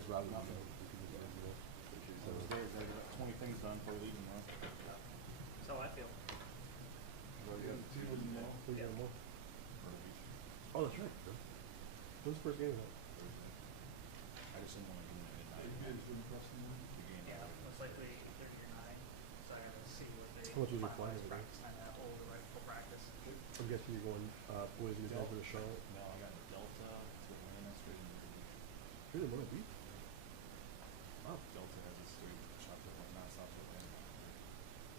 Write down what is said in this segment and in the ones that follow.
just routed nothing. So those days, they got 20 things done before leaving, though. That's how I feel. Oh, that's right. When's the first game of that? I just didn't want to do it at midnight. Yeah, most likely 8:30 or 9. So I gotta see what they How much was your flight over there? practice time at all the right for practice. I'm guessing you're going Boise to Delta to Charlotte. No, I got the Delta to Atlanta straight into the beach. Really, Myrtle Beach? Wow. Delta has a straight shot to Atlanta, non-stop to Atlanta.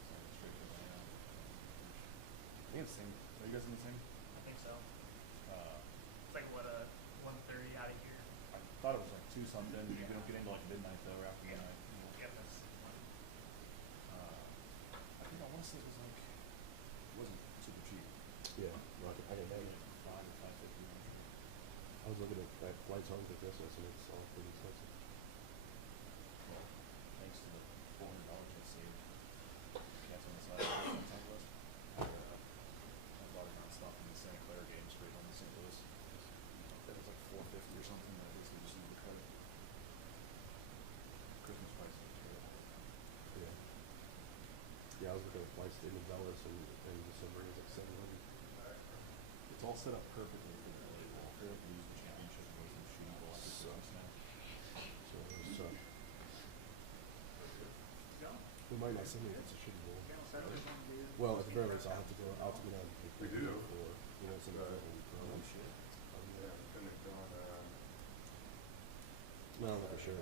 So straight to Atlanta. I think it's the same. Are you guys in the same? I think so. It's like what 1:30 out of here. I thought it was like 2 something. You don't get into like midnight though, or after midnight. Yeah, that's I think I want to say it was like it wasn't super cheap. Yeah, Rocket. I got that. Like 5 or 550. I was looking at flights home to Christmas, and it's all pretty expensive. Well, thanks to the $400 I saved. Cats on the side of the Southwest. I bought it nonstop from the Santa Clara game straight home to St. Louis. That was like $450 or something. That I basically just used the credit. Christmas price was terrible. Yeah. Yeah, I was looking at flights to Avalos in December. It was like $700. It's all set up perfectly for the volleyball. If you're able to use the championship and go to the shooting ball after Christmas now. So it was we might not send me if it's a shooting ball. Well, at the very least, I'll have to go out to get on the We do. for some of Oh shit. Yeah, and they're going, No, I'm not for sure.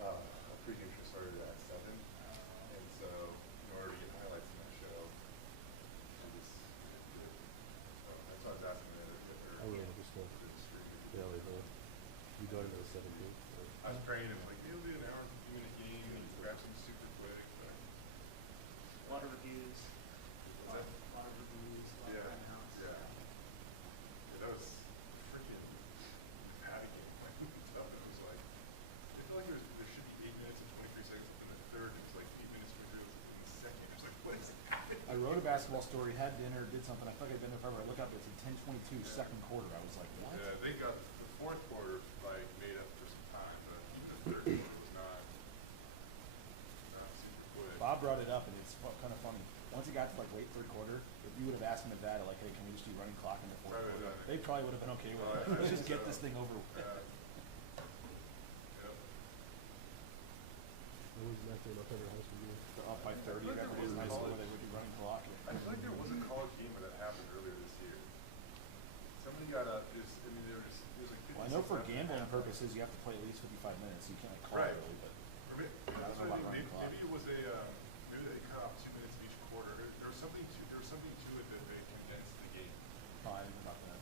a pregame show started at 7, and so in order to get highlights in that show, I just, so I was asking them if they're I really just don't. streaming. Yeah, like you got into the 17th. I was praying and like, it'll be an hour and 50-minute game, and you grab some super quick. But a lot of reviews. A lot of reviews. A lot yeah, of announcements. yeah, that was freaking Patty game. Like, stuff that was like, I feel like there should be 8 minutes and 23 seconds in the third. It was like 8 minutes and 23 seconds in the second. It was like, what is happening? I wrote a basketball story, had dinner, did something. I thought I'd been there forever. I look up, it's in 10:22, second quarter. I was like, what? Yeah, they got the fourth quarter like made up for some time, but even the third quarter was not super quick. Bob brought it up, and it's kind of funny. Once it got to like late third quarter, if you would have asked him at that, like, hey, can we just do running clock in the fourth Probably quarter? not. They probably would have been okay with Well, it. I Let's just think get so. this thing over with. Yep. When was the next day November high school year? They're up by 30, whatever it is, in high school, where they would do running clock. I feel like there was a college game where that happened earlier this year. Somebody got up, it was like 50. Well, I know for gambling purposes, you have to play at least 55 minutes. So you can't like call Right. it early, but Or maybe, I don't know about running clock. maybe it was maybe they cut off 2 minutes of each quarter. There was something to it that they condensed the game. fine about that.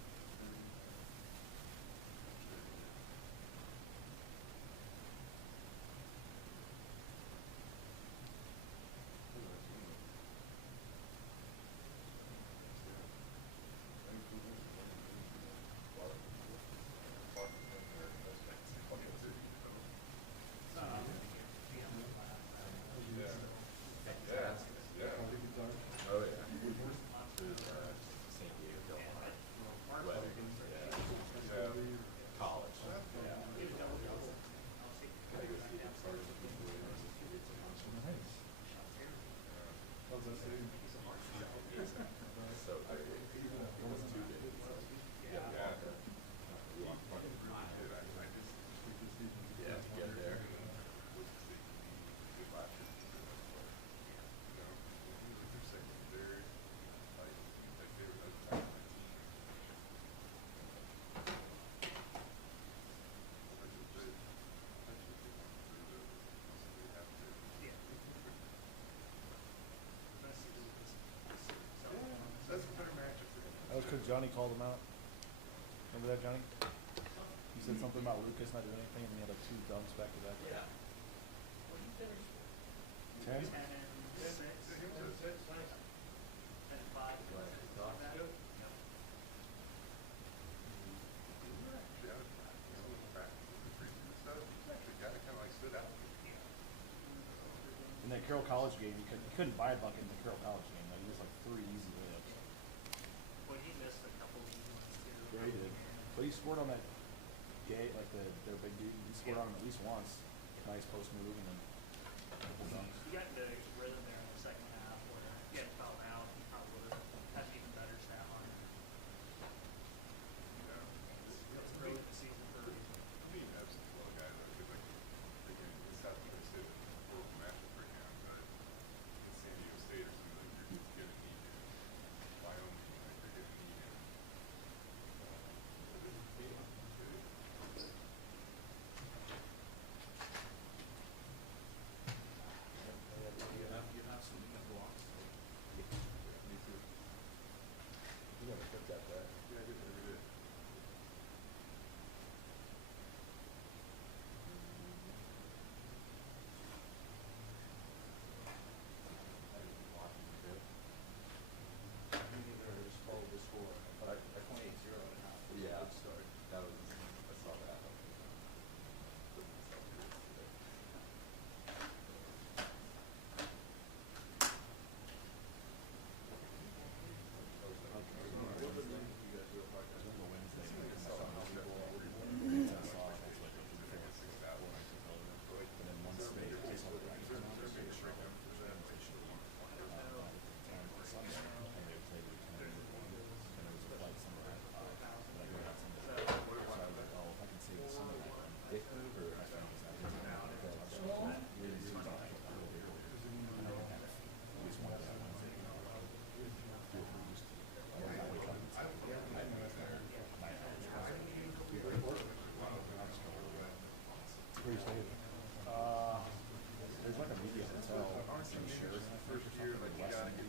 Oh yeah. San Diego, Yeah. college. Gotta go see it started with the so it was 2 days. Yeah. Yeah, to get there. That's a better matchup for him. That was because Johnny called him out. Remember that, Johnny? He said something about Lucas not doing anything, and he had like 2 dunks back to back. Yeah. 10? 10 and 6. 10 and 5. Yep. In that Carroll College game, you couldn't buy a bucket in the Carroll College game. Like, he was like 3 easy layups. Well, he missed a couple of easy ones too. Yeah, he did. But he scored on that gay, like their big dude. He scored on him at least once. Nice post move and then a couple dunks. He got into rhythm there in the second half where he had fouled out. He probably would have had an even better stat line. It's early in the season for a reason. He has a little guy though, because like again, it's South Dakota State is a horrible matchup right now, but in San Diego State or something like you're gonna need him. Wyoming, like you're gonna need him. You have something that belongs to you. Me too. You never put that back. Yeah, I did, never did. I didn't watch it, you did? You either just follow the score. But Like 28-0 at half. yeah, that was, I saw that. Put myself through it today. You guys do a podcast on Wednesday. I saw how people were And then once they ice all the practice on, they show up Sunday, and they played the and it was a flight somewhere. But I go out Sunday. So I was like, oh, if I can save the Sunday one, Dick move or I found this out. Really soon, I took a little bit earlier. And I would have at least one of that Wednesday. Do it for used to. I wake up and say, I know it's there. 9 hours. Where you staying? There's like a media hotel in Sheridan, I think, or something like West End.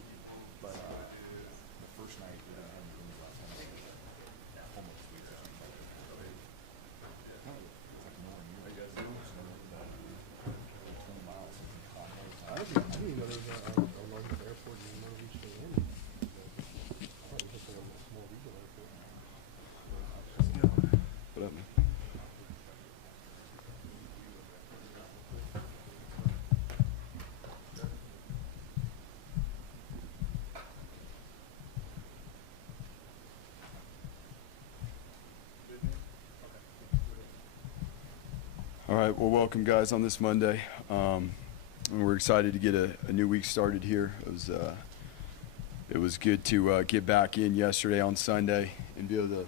But the first night we didn't have any rooms last night. Homeless suites or something like that. It's like nowhere near. Are you guys doing? 20 miles from hot I didn't even know there was a larger airport in Myrtle Beach than Andy. I thought it was just a small regional airport. What up, man? All right, well, welcome, guys, on this Monday. And we're excited to get a new week started here. It was good to get back in yesterday on Sunday and be able to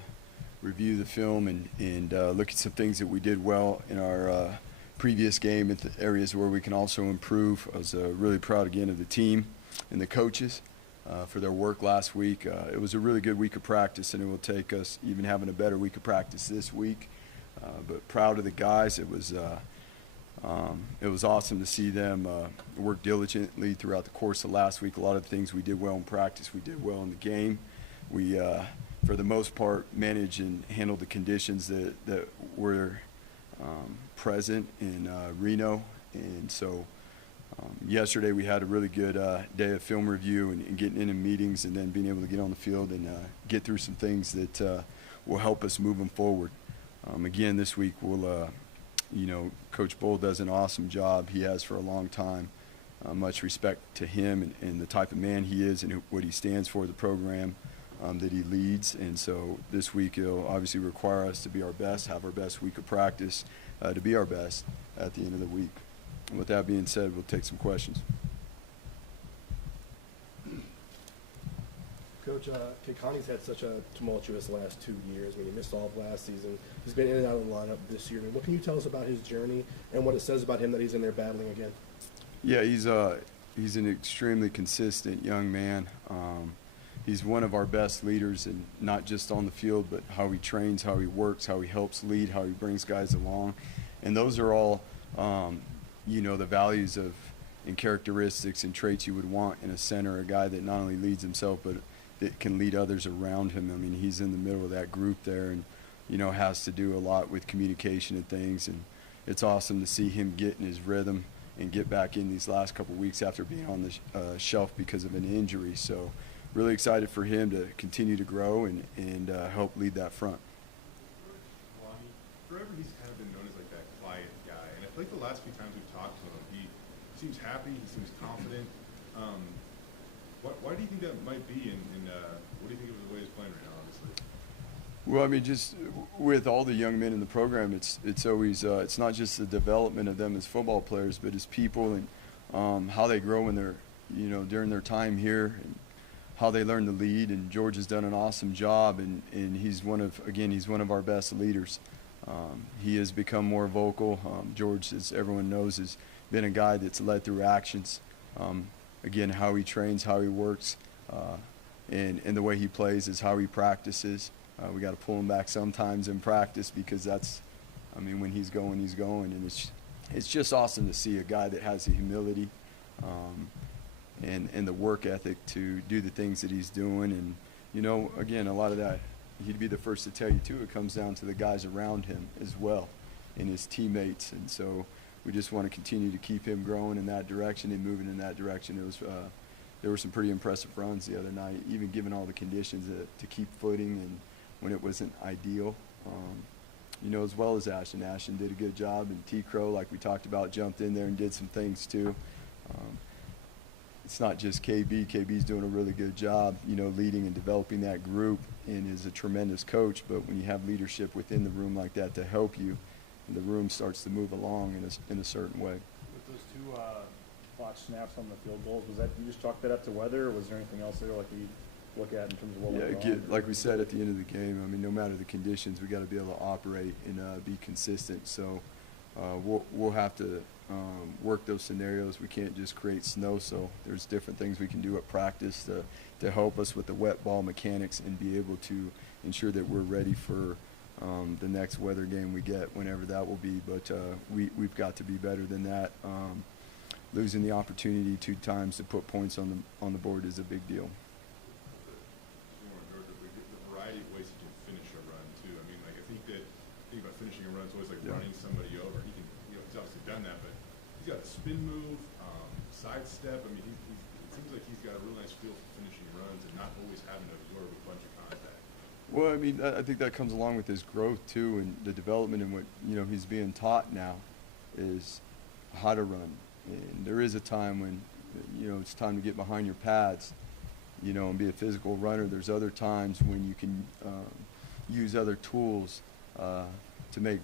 review the film and look at some things that we did well in our previous game, at the areas where we can also improve. I was really proud again of the team and the coaches for their work last week. It was a really good week of practice, and it will take us even having a better week of practice this week. But proud of the guys. It was awesome to see them work diligently throughout the course of last week. A lot of the things we did well in practice, we did well in the game. We, for the most part, managed and handled the conditions that were present in Reno. And so yesterday we had a really good day of film review and getting into meetings and then being able to get on the field and get through some things that will help us moving forward. Again, this week we'll, Coach Bull does an awesome job. He has for a long time. Much respect to him and the type of man he is and what he stands for, the program that he leads. And so this week it'll obviously require us to be our best, have our best week of practice, to be our best at the end of the week. And with that being said, we'll take some questions. Coach, Kekani's had such a tumultuous last 2 years. I mean, he missed all of last season. He's been in and out of the lineup this year. I mean, what can you tell us about his journey and what it says about him that he's in there battling again? Yeah, he's an extremely consistent young man. He's one of our best leaders, and not just on the field, but how he trains, how he works, how he helps lead, how he brings guys along. And those are all, the values of and characteristics and traits you would want in a center, a guy that not only leads himself, but that can lead others around him. I mean, he's in the middle of that group there and, has to do a lot with communication and things. And it's awesome to see him get in his rhythm and get back in these last couple of weeks after being on the shelf because of an injury. So really excited for him to continue to grow and help lead that front. Well, I mean, forever he's kind of been known as like that quiet guy, and I feel like the last few times we've talked to him, he seems happy, he seems confident. Why do you think that might be, and what do you think of the way he's playing right now, obviously? Well, I mean, just with all the young men in the program, it's always it's not just the development of them as football players, but as people and how they grow in their, during their time here, and how they learn to lead. And George has done an awesome job, and he's one of our best leaders. He has become more vocal. George, as everyone knows, has been a guy that's led through actions. Again, how he trains, how he works, and the way he plays is how he practices. We got to pull him back sometimes in practice because when he's going, and it's just awesome to see a guy that has the humility and the work ethic to do the things that he's doing. And again, a lot of that, he'd be the first to tell you too, it comes down to the guys around him as well and his teammates. And so we just want to continue to keep him growing in that direction and moving in that direction. There were some pretty impressive runs the other night, even given all the conditions to keep footing and when it wasn't ideal. As well as Ashton. Ashton did a good job, and T-Crow, like we talked about, jumped in there and did some things too. It's not just KB. KB's doing a really good job, leading and developing that group and is a tremendous coach. But when you have leadership within the room like that to help you, the room starts to move along in a certain way. With those two botched snaps on the field goals, was that you just chalked that up to weather, or was there anything else there like you look at in terms of what went wrong? Like we said at the end of the game, no matter the conditions, we got to be able to operate and be consistent. So we'll have to work those scenarios. We can't just create snow. So there's different things we can do at practice to help us with the wet ball mechanics and be able to ensure that we're ready for the next weather game we get, whenever that will be. But we've got to be better than that. Losing the opportunity 2 times to put points on the board is a big deal. The variety of ways he can finish a run too. I think about finishing a run, it's always like running somebody over. He's obviously done that, but he's got a spin move, sidestep. It seems like he's got a real nice feel for finishing runs and not always having to absorb a bunch of contact. Well, I think that comes along with his growth too, and the development and what he's being taught now is how to run. And there is a time when it's time to get behind your pads, and be a physical runner. There's other times when you can use other tools to make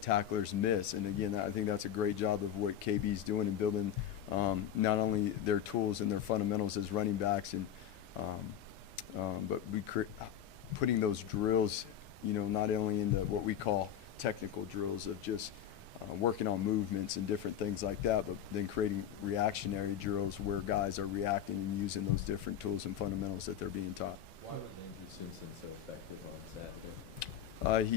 tacklers miss. And again, I think that's a great job of what KB's doing in building not only their tools and their fundamentals as running backs, and but putting those drills, not only into what we call technical drills of just working on movements and different things like that, but then creating reactionary drills where guys are reacting and using those different tools and fundamentals that they're being taught. Why was Andrew Simpson so effective on Saturday?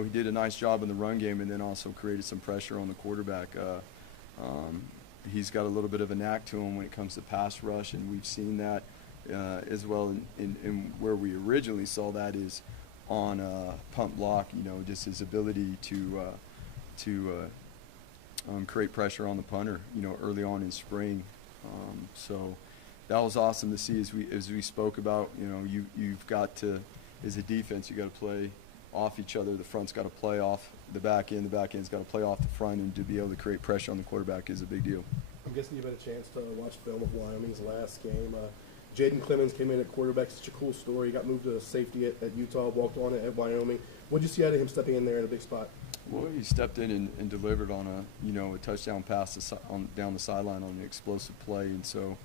He did a nice job in the run game and then also created some pressure on the quarterback. He's got a little bit of a knack to him when it comes to pass rush, and we've seen that as well in where we originally saw that is on pump block, just his ability to create pressure on the punter, early on in spring. So that was awesome to see as we spoke about. You've got to, as a defense, you got to play off each other. The front's got to play off the back end. The back end's got to play off the front, and to be able to create pressure on the quarterback is a big deal. I'm guessing you've had a chance to watch film of Wyoming's last game. Jaden Clemens came in at quarterback. Such a cool story. He got moved to safety at Utah, walked on it at Wyoming. What did you see out of him stepping in there in a big spot? Well, he stepped in and delivered on a touchdown pass down the sideline on an explosive play, and so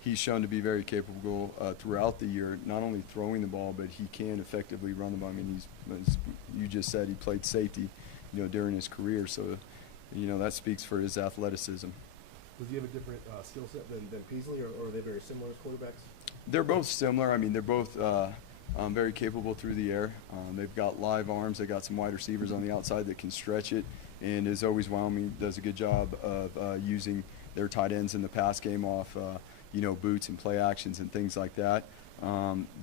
he's shown to be very capable throughout the year, not only throwing the ball, but he can effectively run the ball. As you just said, he played safety, during his career, so that speaks for his athleticism. Does he have a different skill set than Peasley, or are they very similar as quarterbacks? They're both similar. They're both very capable through the air. They've got live arms. They've got some wide receivers on the outside that can stretch it. And as always, Wyoming does a good job of using their tight ends in the pass game off, boots and play actions and things like that.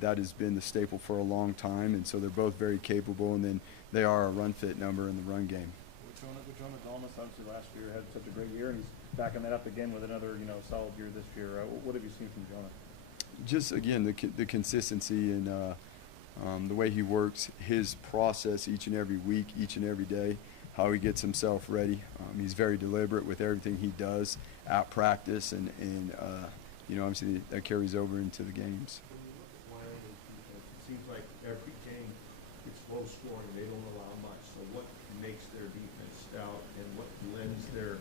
That has been the staple for a long time. And so they're both very capable. And then they are a run-fit number in the run game. Jonah Thomas, obviously last year had such a great year, and he's backing that up again with another, solid year this year. What have you seen from Jonah? Just again, the consistency and the way he works, his process each and every week, each and every day, how he gets himself ready. He's very deliberate with everything he does at practice, and obviously that carries over into the games. When you look at Wyoming's defense, seems like every game it's low scoring. They don't allow much. So what makes their defense stout, and what lends their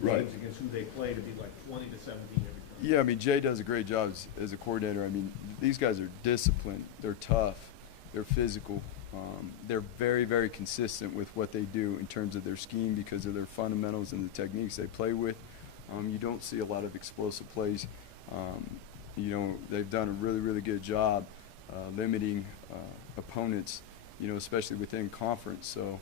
Right. games against who they play to be like 20-17 every time? Yeah, I mean, Jay does a great job as a coordinator. I mean, these guys are disciplined. They're tough. They're physical. They're very, very consistent with what they do in terms of their scheme because of their fundamentals and the techniques they play with. You don't see a lot of explosive plays. You know, they've done a really, really good job limiting opponents, you know, especially within conference. So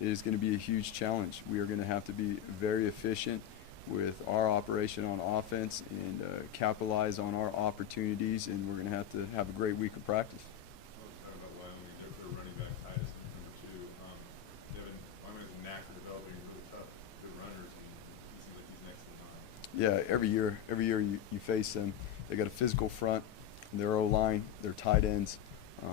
it is going to be a huge challenge. We are going to have to be very efficient with our operation on offense and capitalize on our opportunities, and we're going to have a great week of practice. I was talking about Wyoming. Their running back Titus number 2. Wyoming has a knack for developing really tough, good runners, and he seems like he's next in line. Yeah, every year you face them. They got a physical front, their O-line, their tight ends.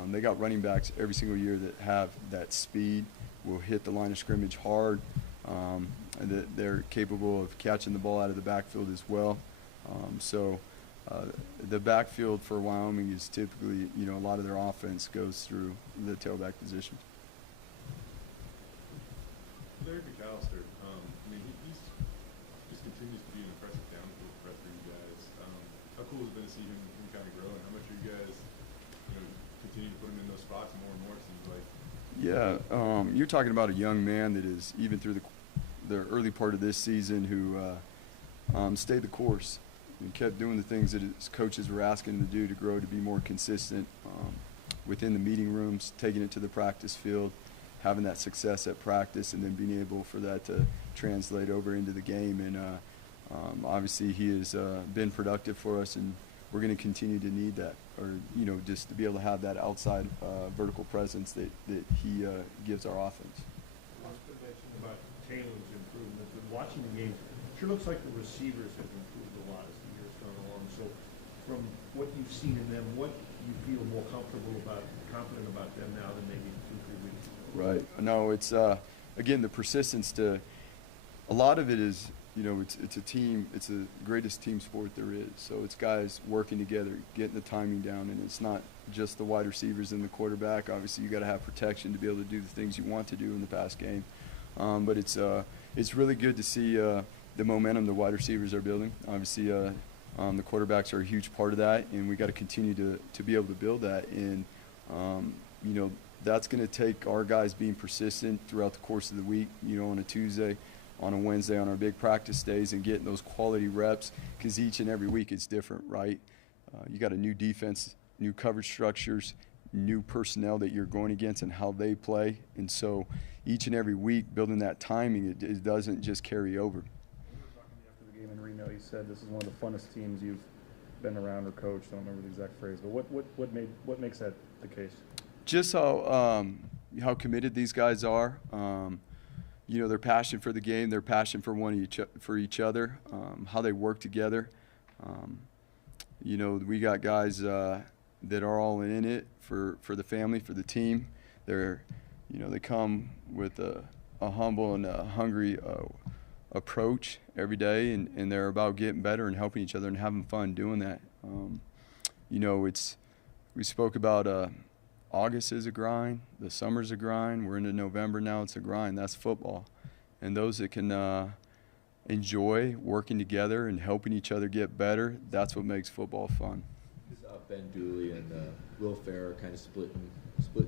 They got running backs every single year that have that speed, will hit the line of scrimmage hard, and that they're capable of catching the ball out of the backfield as well. So the backfield for Wyoming is typically, you know, a lot of their offense goes through the tailback position. Dirk Koetter, I mean, he just continues to be an impressive downfield threat for you guys. How cool has it been to see him kind of grow, and how much are you guys, you know, continue to put him in those spots more and more, it seems like? Yeah, you're talking about a young man that is, even through the early part of this season, who stayed the course and kept doing the things that his coaches were asking him to do to grow, to be more consistent within the meeting rooms, taking it to the practice field, having that success at practice, and then being able for that to translate over into the game. And obviously he has been productive for us, and we're going to continue to need that, or, you know, just to be able to have that outside vertical presence that he gives our offense. Oscar mentioned about Taylor's improvement, but watching the game, it sure looks like the receivers have improved a lot as the year's gone along. So from what you've seen in them, what you feel more confident about them now than maybe 2-3 weeks ago? Right. No, it's again, the persistence to a lot of it is, you know, it's a team. It's the greatest team sport there is. So it's guys working together, getting the timing down, and it's not just the wide receivers and the quarterback. Obviously, you got to have protection to be able to do the things you want to do in the pass game. But it's really good to see the momentum the wide receivers are building. Obviously, the quarterbacks are a huge part of that, and we got to continue to be able to build that. And you know, that's going to take our guys being persistent throughout the course of the week. You know, on a Tuesday, on a Wednesday, on our big practice days, and getting those quality reps, because each and every week it's different, right? You got a new defense, new coverage structures, new personnel that you're going against and how they play. And so each and every week, building that timing, it doesn't just carry over. We were talking to you after the game in Reno. You said this is one of the funnest teams you've been around or coached. I don't remember the exact phrase, but what makes that the case? Just how committed these guys are. You know, their passion for the game, their passion for each other, how they work together. You know, we got guys that are all in it for the family, for the team. They're, you know, they come with a humble and a hungry approach every day, and they're about getting better and helping each other and having fun doing that. You know, we spoke about August is a grind, the summer's a grind, we're into November now, it's a grind. That's football. And those that can enjoy working together and helping each other get better, that's what makes football fun. Ben Dooley and Will Ferrer kind of splitting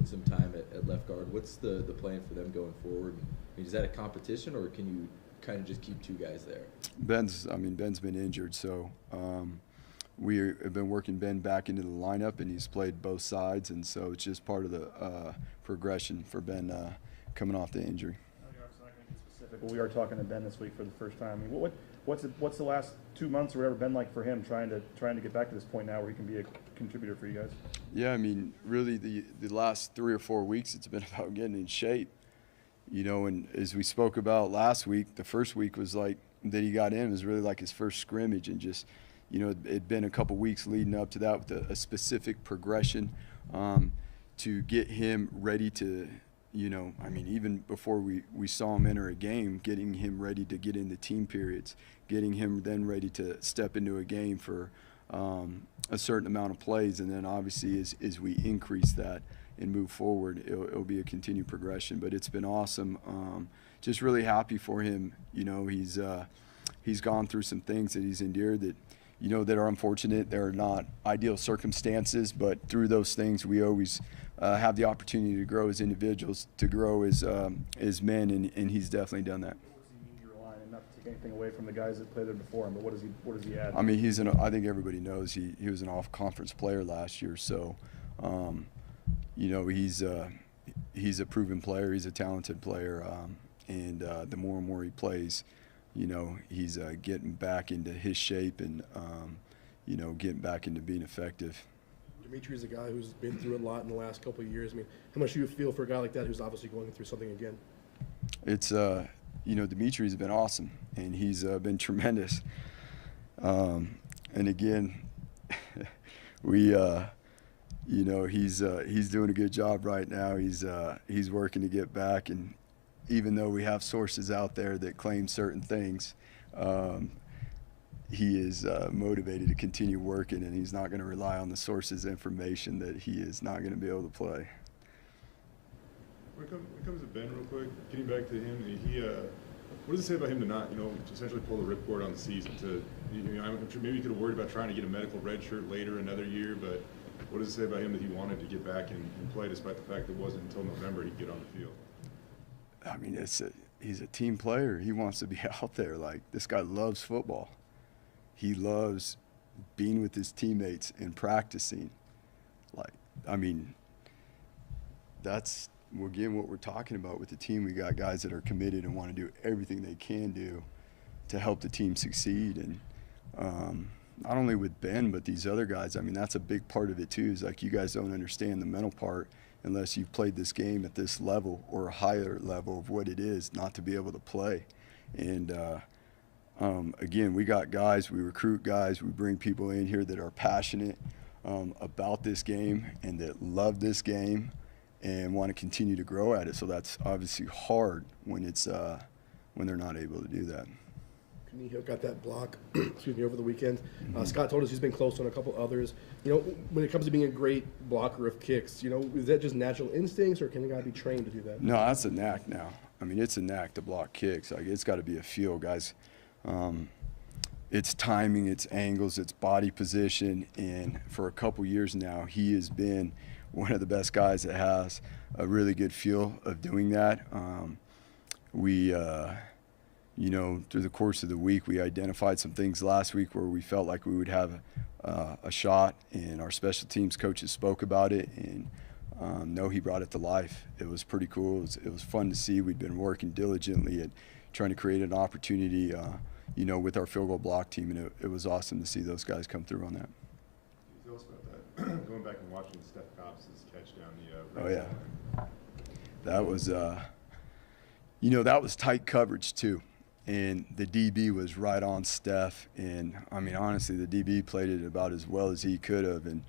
some time at left guard. What's the plan for them going forward? I mean, is that a competition, or can you kind of just keep two guys there? Ben's been injured, so we have been working Ben back into the lineup, and he's played both sides, and so it's just part of the progression for Ben coming off the injury. You're obviously not going to get specific, but we are talking to Ben this week for the first time. I mean, what's the last 2 months or whatever been like for him, trying to get back to this point now where he can be a contributor for you guys? Yeah, I mean, really the last 3 or 4 weeks, it's been about getting in shape. You know, and as we spoke about last week, the first week was like that he got in was really like his first scrimmage, and just, you know, it'd been a couple weeks leading up to that with a specific progression to get him ready to, you know, I mean, even before we saw him enter a game, getting him ready to get into team periods, getting him then ready to step into a game for a certain amount of plays, and then obviously as we increase that and move forward, it'll be a continued progression. But it's been awesome. Just really happy for him. You know, he's gone through some things that he's endured that, you know, that are unfortunate. They're not ideal circumstances, but through those things, we always have the opportunity to grow as individuals, to grow as men, and he's definitely done that. What does he mean to your line? And not to take anything away from the guys that played there before him, but what does he add? I mean, I think everybody knows he was an off-conference player last year, so you know, he's a proven player. He's a talented player, and the more and more he plays, you know, he's getting back into his shape and you know, getting back into being effective. Dimitri's a guy who's been through a lot in the last couple of years. I mean, how much do you feel for a guy like that who's obviously going through something again? It's you know, Dimitri's been awesome, and he's been tremendous. And again, we you know, he's doing a good job right now. He's working to get back, and even though we have sources out there that claim certain things, he is motivated to continue working, and he's not going to rely on the sources' information that he is not going to be able to play. When it comes to Ben, real quick, getting back to him, what does it say about him to not, you know, to essentially pull the ripcord on the season? You know, I'm sure maybe you could have worried about trying to get a medical red shirt later another year, but what does it say about him that he wanted to get back and play despite the fact that it wasn't until November he'd get on the field? I mean, he's a team player. He wants to be out there. Like, this guy loves football. He loves being with his teammates and practicing. Like, I mean, that's, again, what we're talking about with the team. We got guys that are committed and want to do everything they can do to help the team succeed. And not only with Ben, but these other guys, I mean, that's a big part of it too, is like, you guys don't understand the mental part unless you've played this game at this level or a higher level of what it is not to be able to play. And again, we got guys, we recruit guys, we bring people in here that are passionate about this game and that love this game and want to continue to grow at it. So that's obviously hard when it's when they're not able to do that. He got that block, excuse me, over the weekend. Scott told us he's been close on a couple others. You know, when it comes to being a great blocker of kicks, you know, is that just natural instincts, or can a guy be trained to do that? No, that's a knack now. I mean, it's a knack to block kicks. Like, it's got to be a feel, guys. It's timing, it's angles, it's body position, and for a couple years now, he has been one of the best guys that has a really good feel of doing that. You know, through the course of the week, we identified some things last week where we felt like we would have a shot, and our special teams coaches spoke about it, and no, he brought it to life. It was pretty cool. It was fun to see. We'd been working diligently at trying to create an opportunity, you know, with our field goal block team, and it was awesome to see those guys come through on that. Tell us about that. Going back and watching Steph Cobb's catch down the Oh, yeah. That was, you know, that was tight coverage too. And the DB was right on Steph. And, I mean, honestly, the DB played it about as well as he could have. And,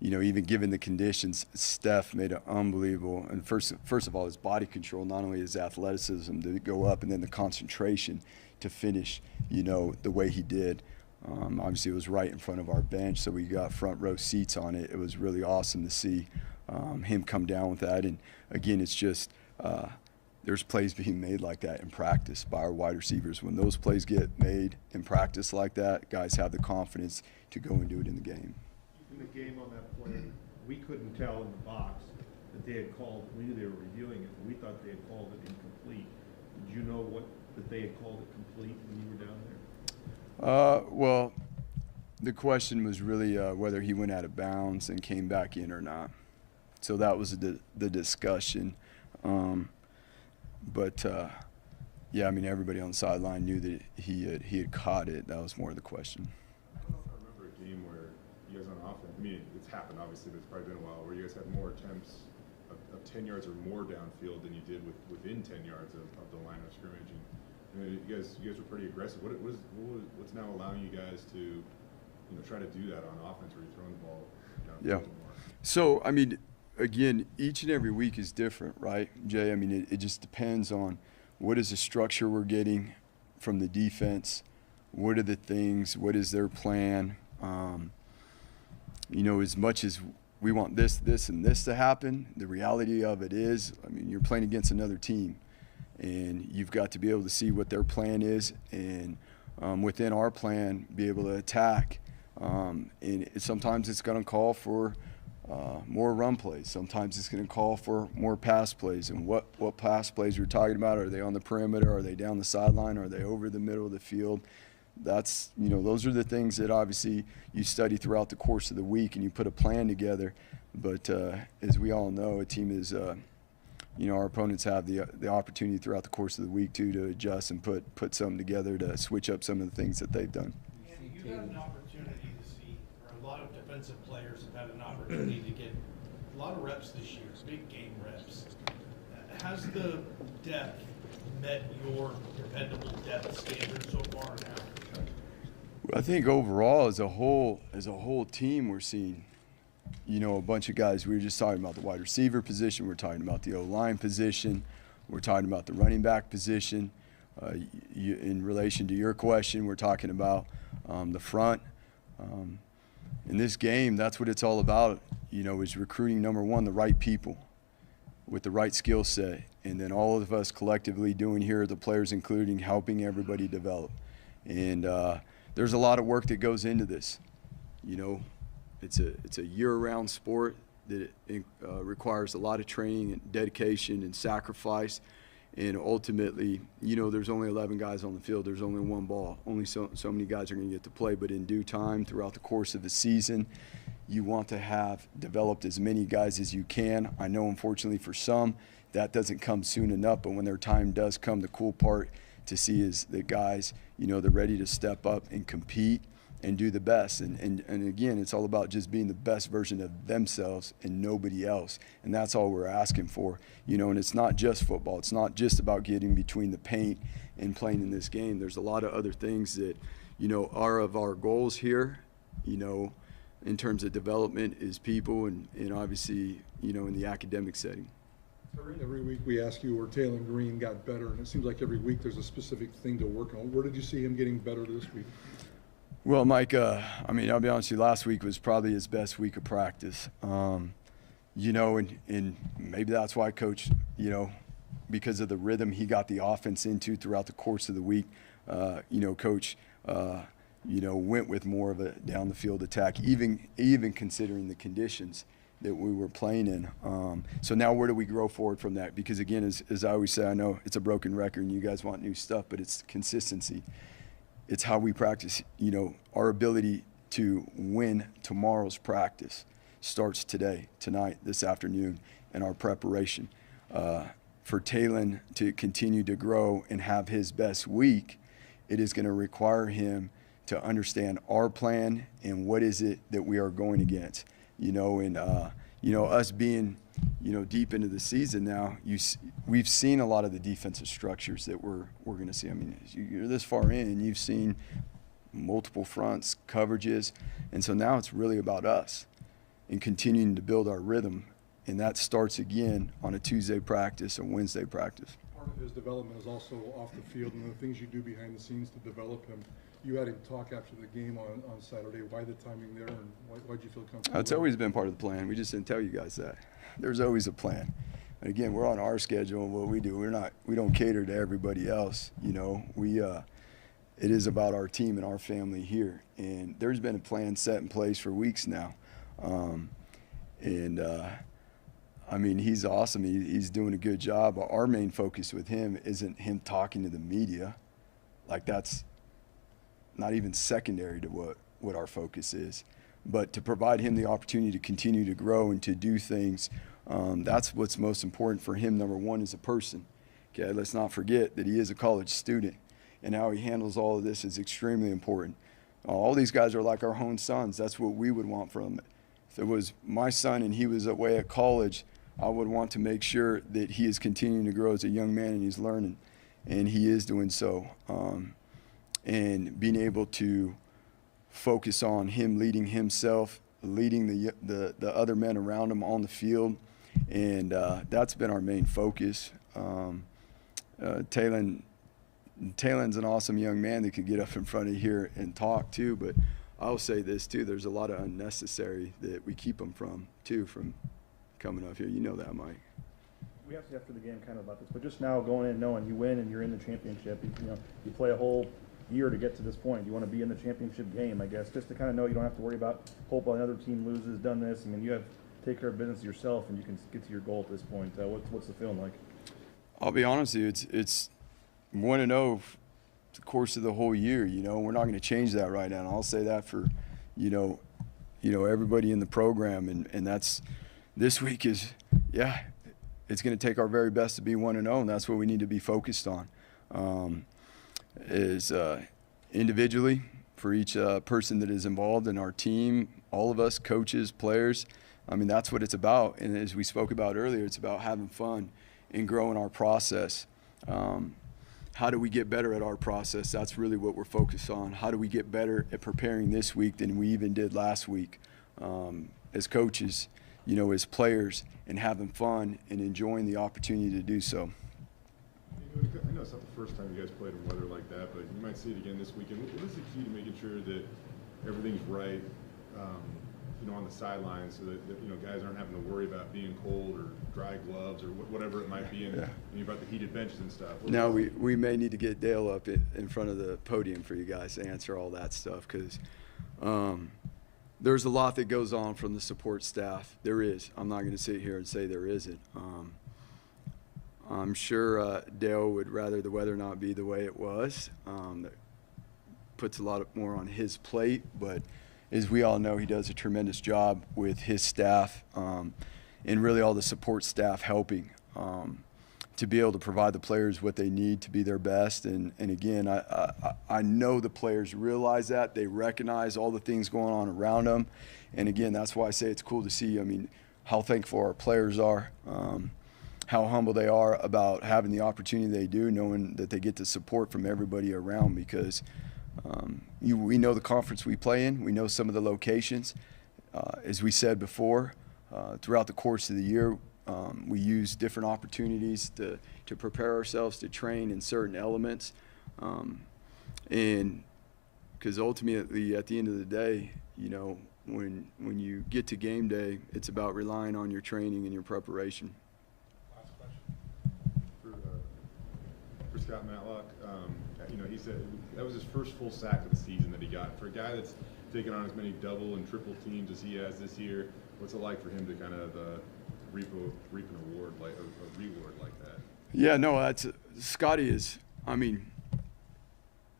you know, even given the conditions, Steph made it unbelievable. And first of all, his body control, not only his athleticism to go up, and then the concentration to finish, you know, the way he did. Obviously, it was right in front of our bench, so we got front row seats on it. It was really awesome to see him come down with that. And, again, it's just there's plays being made like that in practice by our wide receivers. When those plays get made in practice like that, guys have the confidence to go and do it in the game. In the game on that play, we couldn't tell in the box that they had called, we knew they were reviewing it, but we thought they had called it incomplete. Did you know that they had called it complete when you were down there? Well, the question was really whether he went out of bounds and came back in or not. So that was the discussion. But yeah, I mean, everybody on the sideline knew that he had caught it. That was more of the question. I don't know if I remember a game where you guys on offense, I mean, it's happened obviously, but it's probably been a while, where you guys had more attempts of 10 yards or more downfield than you did within 10 yards of the line of scrimmage. And you guys were pretty aggressive. What's now allowing you guys to, you know, try to do that on offense where you're throwing the ball downfield more? So, I mean, again, each and every week is different, right, Jay? I mean, it just depends on what is the structure we're getting from the defense, what are the things, what is their plan. You know, as much as we want this, and this to happen, the reality of it is, I mean, you're playing against another team, and you've got to be able to see what their plan is, and within our plan, be able to attack. And sometimes it's going to call for more run plays. Sometimes it's going to call for more pass plays. And what pass plays you're talking about? Are they on the perimeter? Are they down the sideline? Are they over the middle of the field? That's, you know, those are the things that obviously you study throughout the course of the week and you put a plan together. But as we all know, a team is, you know, our opponents have the opportunity throughout the course of the week too to adjust and put something together to switch up some of the things that they've done. Andy, you've had an opportunity to see, or a lot of defensive players have had an opportunity to get a lot of reps this year, big game reps. Has the depth met your dependable depth standard so far now? I think overall, as a whole team, we're seeing, you know, a bunch of guys. We were just talking about the wide receiver position. We're talking about the O-line position. We're talking about the running back position. In relation to your question, we're talking about the front. In this game, that's what it's all about, you know, is recruiting, number one, the right people with the right skill set. And then all of us collectively doing here, the players including, helping everybody develop. And there's a lot of work that goes into this. You know, it's a year-round sport that requires a lot of training and dedication and sacrifice. And ultimately, you know, there's only 11 guys on the field. There's only one ball. Only so many guys are going to get to play. But in due time, throughout the course of the season, you want to have developed as many guys as you can. I know, unfortunately, for some, that doesn't come soon enough. But when their time does come, the cool part to see is the guys, you know, they're ready to step up and compete and do the best. And again, it's all about just being the best version of themselves and nobody else. And that's all we're asking for. You know, and it's not just football. It's not just about getting between the paint and playing in this game. There's a lot of other things that, you know, are of our goals here, you know, in terms of development is people and obviously, you know, in the academic setting. Every week we ask you where Taylor Green got better, and it seems like every week there's a specific thing to work on. Where did you see him getting better this week? Well, Mike, I mean, I'll be honest with you, last week was probably his best week of practice. You know, and maybe that's why Coach, you know, because of the rhythm he got the offense into throughout the course of the week, you know, Coach, you know, went with more of a down the field attack, even considering the conditions that we were playing in. So now where do we grow forward from that? Because again, as I always say, I know it's a broken record and you guys want new stuff, but it's consistency. It's how we practice. You know, our ability to win tomorrow's practice starts today, tonight, this afternoon, and our preparation. For Taylor to continue to grow and have his best week, it is going to require him to understand our plan and what is it that we are going against. You know, and, you know, us being, you know, deep into the season now, we've seen a lot of the defensive structures that we're going to see. I mean, you're this far in, and you've seen multiple fronts, coverages, and so now it's really about us and continuing to build our rhythm, and that starts again on a Tuesday practice, a Wednesday practice. Part of his development is also off the field and the things you do behind the scenes to develop him. You had him talk after the game on Saturday. Why the timing there, and why'd you feel comfortable? It's always been part of the plan. We just didn't tell you guys that. There's always a plan. And again, we're on our schedule and what we do. We don't cater to everybody else. You know, it is about our team and our family here. And there's been a plan set in place for weeks now. I mean, he's awesome. He's doing a good job. Our main focus with him isn't him talking to the media. Like, that's not even secondary to what our focus is. But to provide him the opportunity to continue to grow and to do things, that's what's most important for him, number one, as a person. Okay, let's not forget that he is a college student, and how he handles all of this is extremely important. All these guys are like our own sons. That's what we would want from it. If it was my son and he was away at college, I would want to make sure that he is continuing to grow as a young man and he's learning, and he is doing so. And being able to focus on him leading himself, leading the other men around him on the field, and that's been our main focus. Taylor Taylon's an awesome young man that could get up in front of here and talk too, but I'll say this too, there's a lot of unnecessary that we keep them from coming up here. You know that, Mike. We asked you after the game kind of about this, but just now going in knowing you win and you're in the championship, you play a whole year to get to this point. You want to be in the championship game, I guess, just to kind of know you don't have to worry about hope another team loses, done this. I mean, you have to take care of business yourself and you can get to your goal at this point. What's the feeling like? I'll be honest with you, it's 1-0 the course of the whole year. We're not going to change that right now. And I'll say that for, everybody in the program, and that's this week is, it's going to take our very best to be 1-0, and that's what we need to be focused on. Individually for each person that is involved in our team, all of us, coaches, players. I mean, that's what it's about. And as we spoke about earlier, it's about having fun and growing our process. How do we get better at our process? That's really what we're focused on. How do we get better at preparing this week than we even did last week as coaches, as players, and having fun and enjoying the opportunity to do so. I know it's not the first time you guys played in weather like that, but you might see it again this weekend. What is the key to making sure that everything's right, on the sidelines, so that guys aren't having to worry about being cold or dry gloves or whatever it might be, and you brought the heated benches and stuff? Now we may need to get Dale up in front of the podium for you guys to answer all that stuff, because there's a lot that goes on from the support staff. There is. I'm not going to sit here and say there isn't. I'm sure Dale would rather the weather not be the way it was. That puts a lot more on his plate, but as we all know, he does a tremendous job with his staff and really all the support staff helping to be able to provide the players what they need to be their best. And again, I know the players realize that. They recognize all the things going on around them. And again, that's why I say it's cool to see, how thankful our players are, how humble they are about having the opportunity they do, knowing that they get the support from everybody around, because we know the conference we play in. We know some of the locations. As we said before, throughout the course of the year, we use different opportunities to prepare ourselves to train in certain elements. And because ultimately, at the end of the day, when you get to game day, it's about relying on your training and your preparation. Last question. For Scott Matlock, he said that was his first full sack of the season that he got. For a guy that's taken on as many double and triple teams as he has this year, what's it like for him to kind of reap an award, like a reward like that? Yeah, no, Scotty is,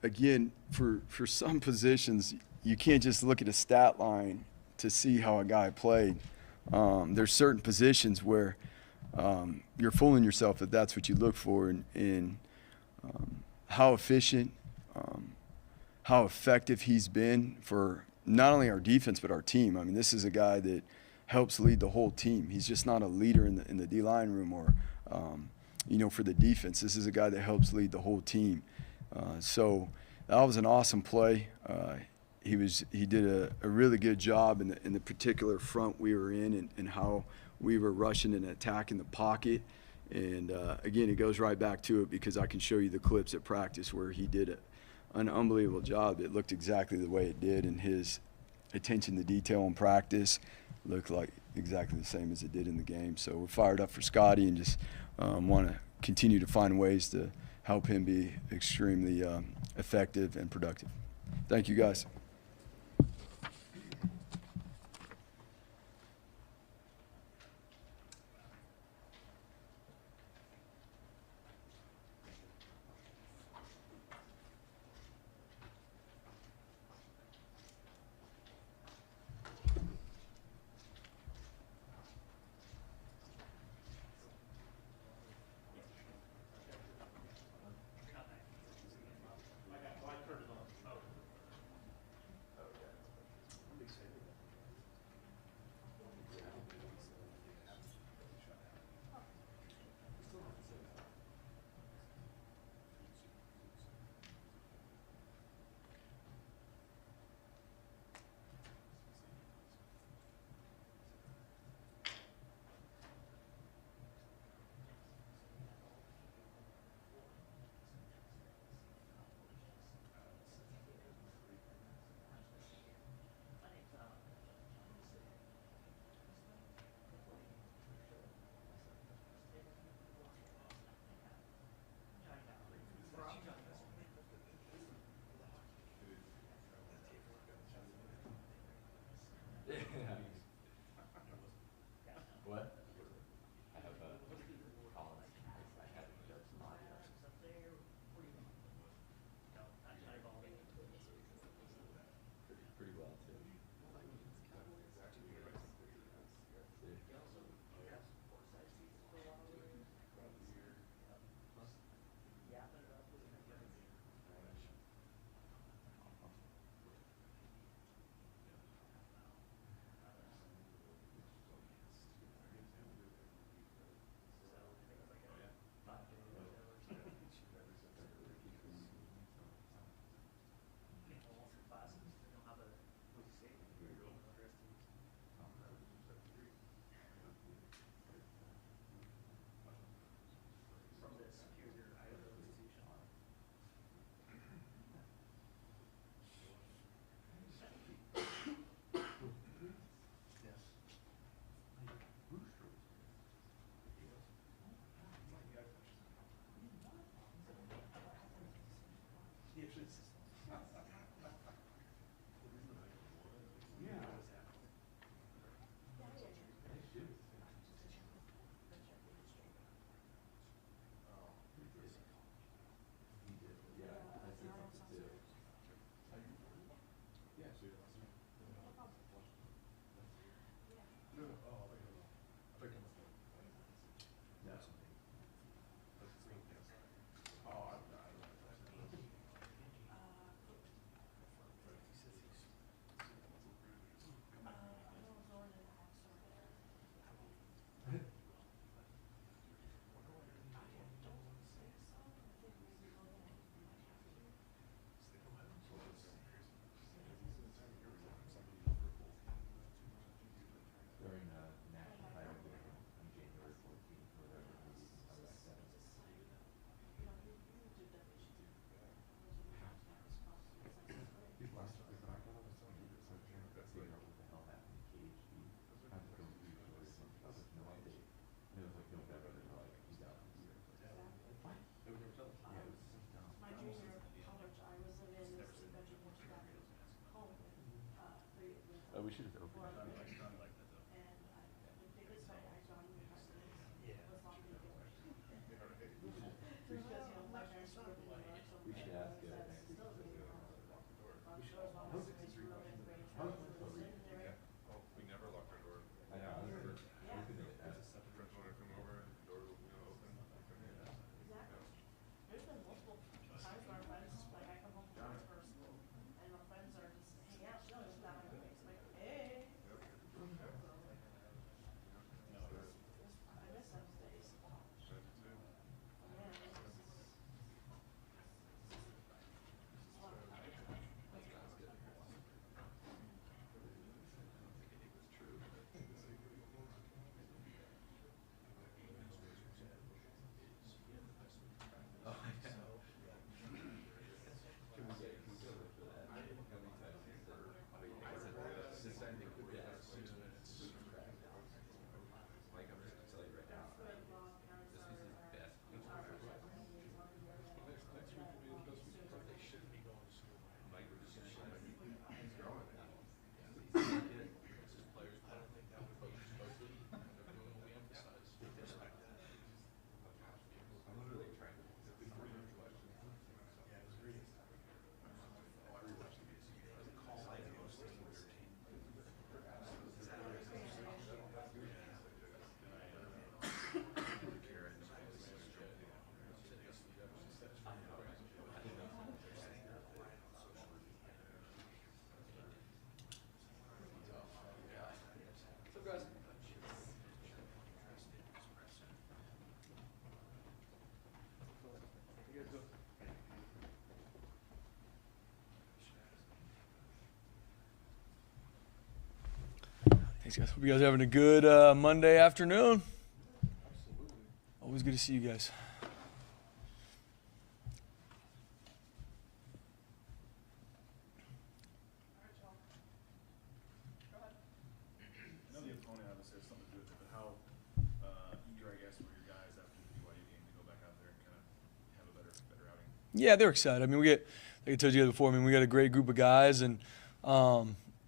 again, for some positions, you can't just look at a stat line to see how a guy played. There's certain positions where you're fooling yourself if that's what you look for, in how efficient, how effective he's been for not only our defense but our team. This is a guy that helps lead the whole team. He's just not a leader in the D-line room or, for the defense. This is a guy that helps lead the whole team. So that was an awesome play. He did a really good job in the particular front we were in, and how we were rushing and attacking the pocket. And again, it goes right back to it, because I can show you the clips at practice where he did an unbelievable job. It looked exactly the way it did, and his attention to detail in practice looked like exactly the same as it did in the game. So we're fired up for Scotty, and just want to continue to find ways to help him be extremely effective and productive. Thank you, guys. we should have opened. I like that though. We should ask it. Oh, we never locked our door. I know, I was looking at it. The French wanted to come over and the door will, open. There's been multiple times where our friends, like I come home from work for school, and our friends are just hanging out, chilling, just not my roommates, like, hey. I miss those days. Yeah, it's just. It's a lot of fun. Thanks, guys. Hope you guys are having a good Monday afternoon. Always good to see you guys. I know the opponent obviously has something to do with it, but how eager, I guess, were your guys after the BYU game to go back out there and kind of have a better outing? Yeah, they're excited. I mean, like I told you before, we got a great group of guys, and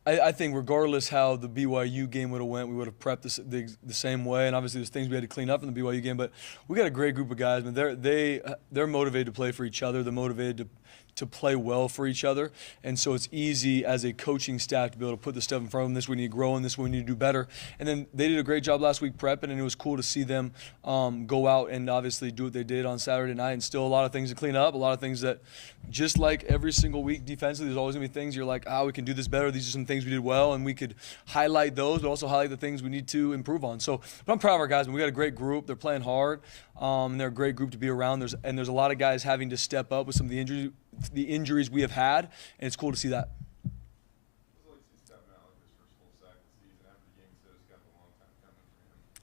I think regardless how the BYU game would have went, we would have prepped the same way. And obviously, there's things we had to clean up in the BYU game, but we got a great group of guys. I mean, they're motivated to play for each other. They're motivated to play well for each other. And so it's easy as a coaching staff to be able to put the stuff in front of them. This we need to grow in, this we need to do better. And then they did a great job last week prepping, and it was cool to see them go out and obviously do what they did on Saturday night. And still a lot of things to clean up, a lot of things that just like every single week defensively, there's always going to be things you're like, we can do this better. These are some things we did well, and we could highlight those, but also highlight the things we need to improve on. So but I'm proud of our guys. We got a great group. They're playing hard, and they're a great group to be around. There's a lot of guys having to step up with some of the injuries we have had, and it's cool to see that.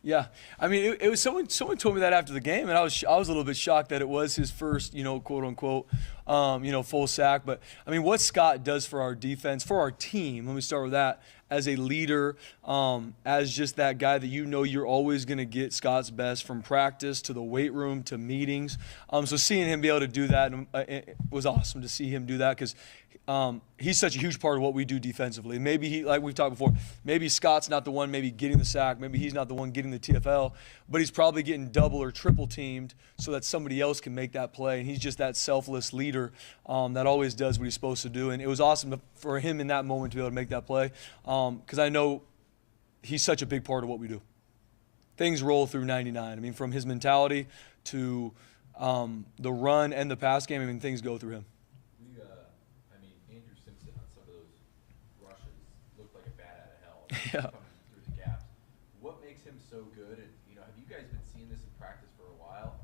Yeah, I mean, it was someone told me that after the game, and I was a little bit shocked that it was his first, quote unquote, full sack. But I mean, what Scott does for our defense, for our team, let me start with that, as a leader, as just that guy that you're always going to get Scott's best from practice to the weight room to meetings. So seeing him be able to do that, it was awesome to see him do that because he's such a huge part of what we do defensively. Maybe like we've talked before, maybe Scott's not the one maybe getting the sack, maybe he's not the one getting the TFL, but he's probably getting double or triple teamed so that somebody else can make that play. And he's just that selfless leader that always does what he's supposed to do. And it was awesome for him in that moment to be able to make that play because I know he's such a big part of what we do. Things roll through 99. I mean, from his mentality to the run and the pass game, I mean, things go through him. Andrew Simpson on some of those rushes looked like a bat out of hell. Yeah. Coming through the gaps. What makes him so good? And have you guys been seeing this in practice for a while?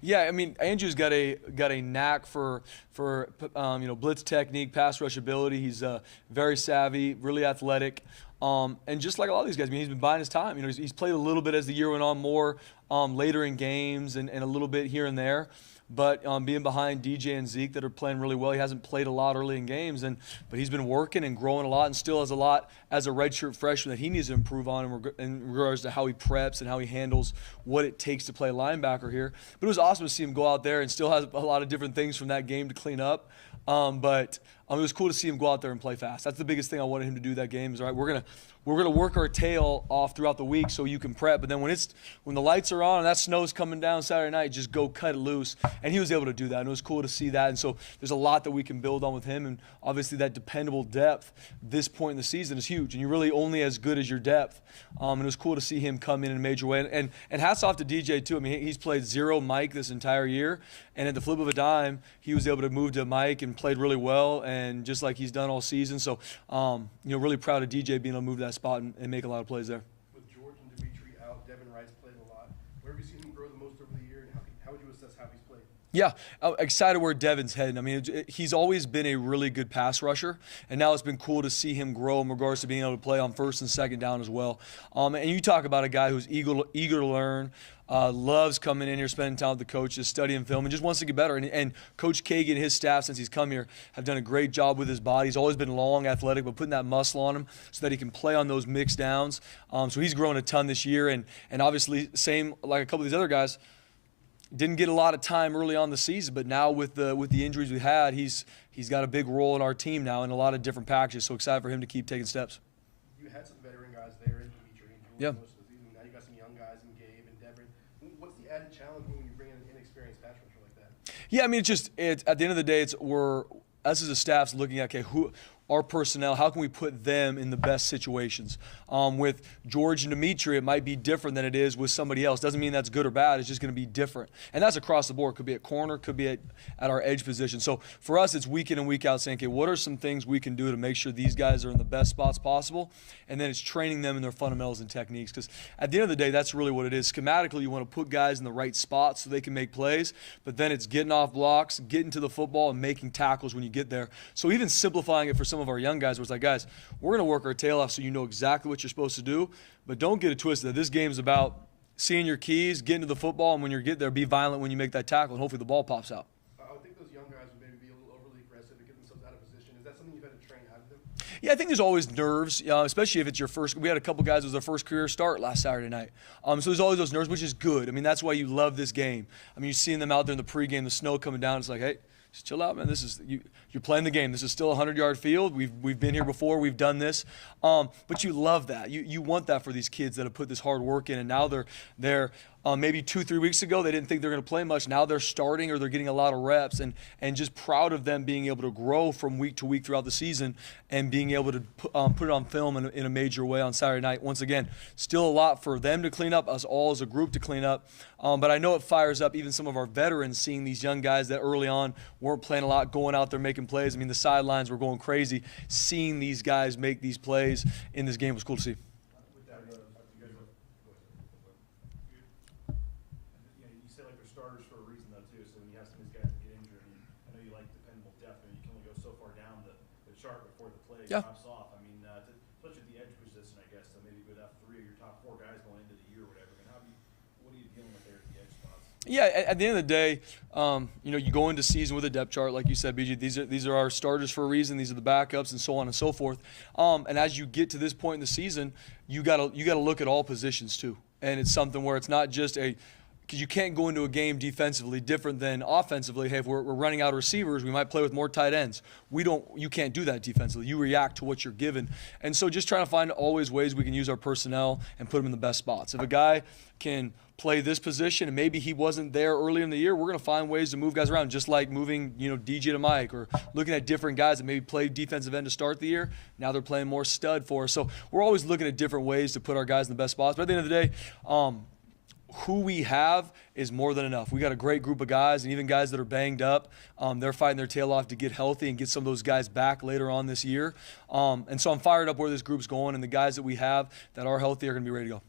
Yeah, I mean, Andrew's got a knack for blitz technique, pass rush ability. He's very savvy, really athletic, and just like a lot of these guys, I mean, he's been buying his time. He's played a little bit as the year went on, more later in games and a little bit here and there. But being behind DJ and Zeke that are playing really well, he hasn't played a lot early in games, but he's been working and growing a lot and still has a lot as a redshirt freshman that he needs to improve on in regards to how he preps and how he handles what it takes to play linebacker here. But it was awesome to see him go out there and still has a lot of different things from that game to clean up. But it was cool to see him go out there and play fast. That's the biggest thing I wanted him to do that game. Is, all right, we're gonna work our tail off throughout the week so you can prep. But then when the lights are on and that snow's coming down Saturday night, just go cut it loose. And he was able to do that, and it was cool to see that. And so there's a lot that we can build on with him. And obviously that dependable depth this point in the season is huge. And you're really only as good as your depth. And it was cool to see him come in a major way. And hats off to DJ too. I mean, he's played 0 Mike this entire year. And at the flip of a dime, he was able to move to Mike and played really well, and just like he's done all season. So, really proud of DJ being able to move that spot and make a lot of plays there. With George and Dimitri out, Devin Rice played a lot. Where have you seen him grow the most over the year, and how would you assess how he's played? Yeah, I'm excited where Devin's heading. I mean, he's always been a really good pass rusher, and now it's been cool to see him grow in regards to being able to play on first and second down as well. And you talk about a guy who's eager to learn, loves coming in here, spending time with the coaches, studying film, and just wants to get better. And Coach Kagan and his staff, since he's come here, have done a great job with his body. He's always been long, athletic, but putting that muscle on him so that he can play on those mixed downs. So he's grown a ton this year, and obviously, same like a couple of these other guys, didn't get a lot of time early on the season, but now with the injuries we had, he's got a big role in our team now in a lot of different packages. So excited for him to keep taking steps. You had some veteran guys there in Dimitri and George most of the season. Now you got some young guys in Gabe and Devin. What's the added challenge when you bring in an inexperienced pass rusher like that? Yeah, I mean, it's at the end of the day, we're us as a staff's looking at our personnel, how can we put them in the best situations? With George and Dimitri, it might be different than it is with somebody else. Doesn't mean that's good or bad. It's just going to be different. And that's across the board. Could be at corner, could be at our edge position. So for us, it's week in and week out saying, okay, what are some things we can do to make sure these guys are in the best spots possible? And then it's training them in their fundamentals and techniques. Because at the end of the day, that's really what it is. Schematically, you want to put guys in the right spots so they can make plays. But then it's getting off blocks, getting to the football, and making tackles when you get there. So even simplifying it for some of our young guys, where it's like, guys, we're going to work our tail off so you know exactly what you're supposed to do, but don't get it twisted. This game's about seeing your keys, getting to the football, and when you get there, be violent when you make that tackle, and hopefully the ball pops out. I would think those young guys would maybe be a little overly aggressive to get themselves out of position. Is that something you've had to train out of them? Yeah, I think there's always nerves, especially if it's your first. We had a couple guys, it was their first career start last Saturday night. So there's always those nerves, which is good. I mean, that's why you love this game. I mean, you're seeing them out there in the pregame, the snow coming down. It's like, hey, just chill out, man. This is you're playing the game. This is still a 100-yard field. We've been here before. We've done this. But you love that. You want that for these kids that have put this hard work in, and now they're maybe 2-3 weeks ago they didn't think they're going to play much. Now they're starting or they're getting a lot of reps, and just proud of them being able to grow from week to week throughout the season and being able to put it on film in a major way on Saturday night. Once again, still a lot for them to clean up, us all as a group to clean up. But I know it fires up even some of our veterans seeing these young guys that early on weren't playing a lot, going out there making plays. I mean, the sidelines were going crazy. Seeing these guys make these plays in this game was cool to see. You say like they're starters for a reason though too. So when you have some of these guys that get injured, I know you like dependable depth, and you can only go so far down the chart before the play drops off. I mean, especially at the edge position, I guess. So maybe with three of your top 4 guys going into the year or whatever. And what are you dealing with there at the edge spots? Yeah, at the end of the day, you go into season with a depth chart, like you said, BG. These are our starters for a reason. These are the backups, and so on and so forth. And as you get to this point in the season, you gotta look at all positions too. And it's something where it's not just because you can't go into a game defensively different than offensively. Hey, if we're running out of receivers, we might play with more tight ends. You can't do that defensively. You react to what you're given. And so just trying to find always ways we can use our personnel and put them in the best spots. If a guy can play this position and maybe he wasn't there early in the year, we're going to find ways to move guys around, just like moving DJ to Mike, or looking at different guys that maybe played defensive end to start the year. Now they're playing more stud for us. So we're always looking at different ways to put our guys in the best spots. But at the end of the day, who we have is more than enough. We got a great group of guys, and even guys that are banged up, they're fighting their tail off to get healthy and get some of those guys back later on this year. And so I'm fired up where this group's going, and the guys that we have that are healthy are going to be ready to go.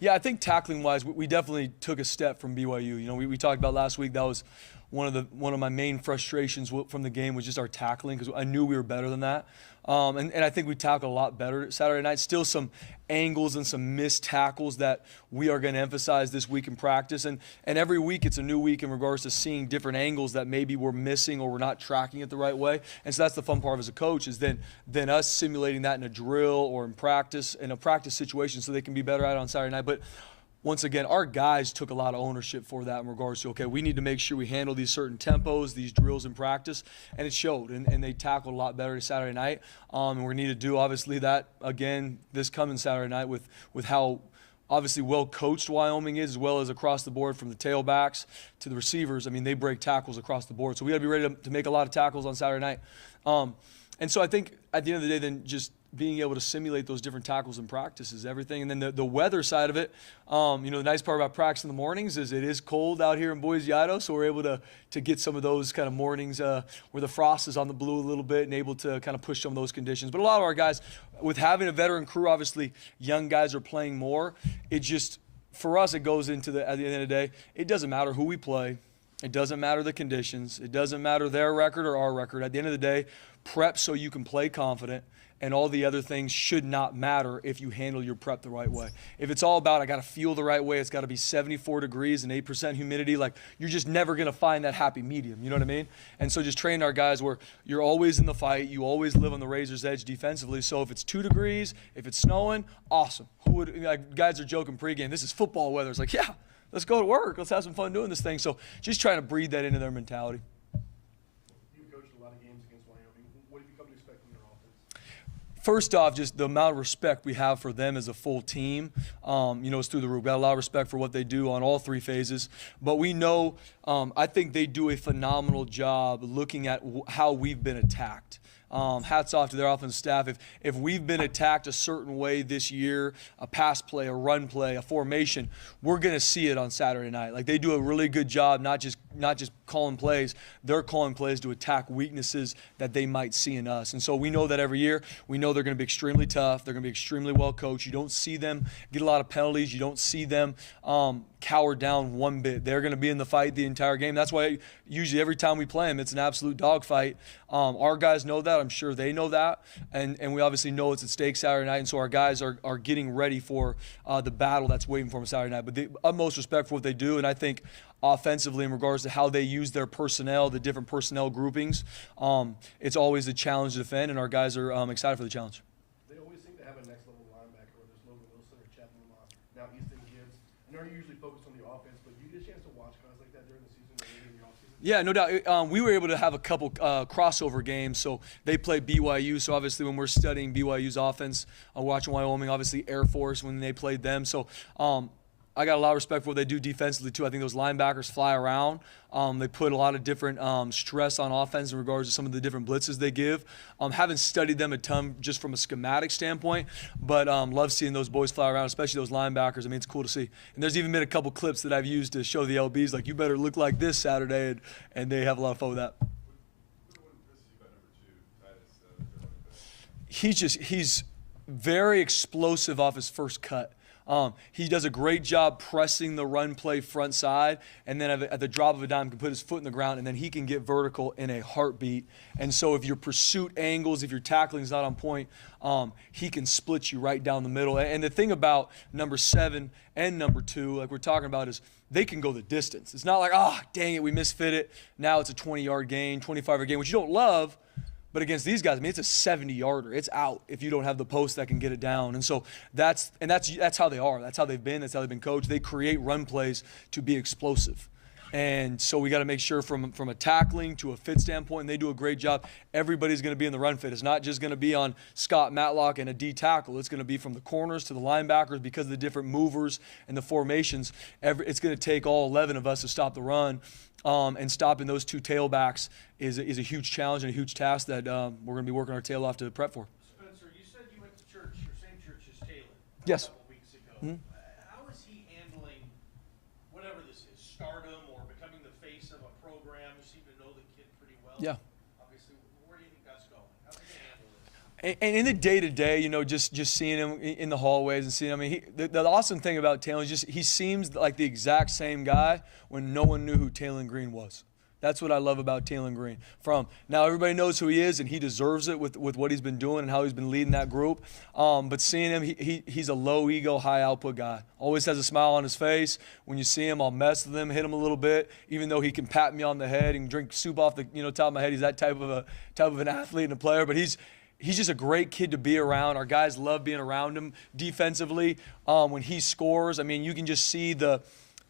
Yeah, I think tackling-wise, we definitely took a step from BYU. We talked about last week, that was one of my main frustrations from the game was just our tackling, because I knew we were better than that. And I think we tackled a lot better Saturday night. Still some angles and some missed tackles that we are going to emphasize this week in practice. And every week it's a new week in regards to seeing different angles that maybe we're missing or we're not tracking it the right way. And so that's the fun part as a coach, is then us simulating that in a drill or in practice, in a practice situation, so they can be better at it on Saturday night. But once again, our guys took a lot of ownership for that in regards to, okay, we need to make sure we handle these certain tempos, these drills in practice, and it showed, and they tackled a lot better Saturday night. And we need to do, obviously, that again this coming Saturday night with how obviously well coached Wyoming is, as well as across the board from the tailbacks to the receivers. I mean, they break tackles across the board. So we got to be ready to make a lot of tackles on Saturday night. And so I think at the end of the day, then just being able to simulate those different tackles in practice is everything. And then the weather side of it, the nice part about practice in the mornings is it is cold out here in Boise, Idaho, so we're able to get some of those kind of mornings where the frost is on the blue a little bit and able to kind of push some of those conditions. But a lot of our guys, with having a veteran crew, obviously young guys are playing more. It just, for us, it goes into at the end of the day, it doesn't matter who we play. It doesn't matter the conditions. It doesn't matter their record or our record. At the end of the day, prep so you can play confident, and all the other things should not matter if you handle your prep the right way. If it's all about I got to feel the right way, it's got to be 74 degrees and 8% humidity, like you're just never going to find that happy medium, you know what I mean? And so just training our guys where you're always in the fight, you always live on the razor's edge defensively. So if it's 2 degrees, if it's snowing, awesome. Guys are joking pregame, this is football weather. It's like, yeah, let's go to work. Let's have some fun doing this thing. So just trying to breathe that into their mentality. You've coached a lot of games against Wyoming. What have you come to expect from their offense? First off, just the amount of respect we have for them as a full team, is through the roof. Got a lot of respect for what they do on all 3 phases. But we know, I think they do a phenomenal job looking at how we've been attacked. Hats off to their offensive staff. If we've been attacked a certain way this year, a pass play, a run play, a formation, we're going to see it on Saturday night. Like, they do a really good job, not just calling plays. They're calling plays to attack weaknesses that they might see in us. And so we know that every year. We know they're going to be extremely tough. They're going to be extremely well coached. You don't see them get a lot of penalties. You don't see them cower down one bit. They're going to be in the fight the entire game. That's why usually every time we play them, it's an absolute dogfight. Our guys know that. I'm sure they know that. And we obviously know it's at stake Saturday night. And so our guys are getting ready for the battle that's waiting for them Saturday night. But the utmost respect for what they do. And I think offensively, in regards to how they use their personnel, the different personnel groupings, it's always a challenge to defend. And our guys are excited for the challenge. They always seem to have a next level linebacker, whether it's Logan Wilson or Chapman Lamont. Now Easton Gibbs. I know you're usually focused on the offense, but do you get a chance to watch guys like that during the season or maybe in the offseason? Yeah, no doubt. We were able to have a couple crossover games. So they play BYU. So obviously when we're studying BYU's offense, watching Wyoming, obviously Air Force when they played them. So I got a lot of respect for what they do defensively too. I think those linebackers fly around. They put a lot of different stress on offense in regards to some of the different blitzes they give. Haven't studied them a ton just from a schematic standpoint, but love seeing those boys fly around, especially those linebackers. I mean, it's cool to see. And there's even been a couple clips that I've used to show the LBs, like, you better look like this Saturday, and they have a lot of fun with that. He's very explosive off his first cut. He does a great job pressing the run play front side, and then at the drop of a dime can put his foot in the ground, and then he can get vertical in a heartbeat. And so if your pursuit angles, if your tackling is not on point, he can split you right down the middle. And the thing about number 7 and number 2, like we're talking about, is they can go the distance. It's not like, dang it, we misfit it. Now it's a 20-yard gain, 25-yard gain, which you don't love. But against these guys, I mean, it's a 70-yarder. It's out if you don't have the post that can get it down. And so that's how they are. That's how they've been. That's how they've been coached. They create run plays to be explosive. And so we got to make sure from a tackling to a fit standpoint, and they do a great job. Everybody's going to be in the run fit. It's not just going to be on Scott Matlock and a D tackle. It's going to be from the corners to the linebackers because of the different movers and the formations. It's going to take all 11 of us to stop the run. And stopping those 2 tailbacks is a huge challenge and a huge task that we're going to be working our tail off to prep for. Spencer, you said you went to church, your same church as Taylor. Yes. A couple weeks ago. How is he handling whatever this is, stardom or becoming the face of a program? You seem to know the kid pretty well. Yeah. Obviously, where do you think that's going? How's he going to handle this? And in the day-to-day, just seeing him in the hallways and seeing him, I mean, the awesome thing about Taylor is just he seems like the exact same guy when no one knew who Taylor Green was. That's what I love about Taylon Green. Now everybody knows who he is, and he deserves it with what he's been doing and how he's been leading that group. But seeing him, he's a low ego, high output guy. Always has a smile on his face. When you see him, I'll mess with him, hit him a little bit, even though he can pat me on the head and drink soup off the top of my head. He's that type of an athlete and a player. But he's just a great kid to be around. Our guys love being around him defensively. When he scores, I mean, you can just see the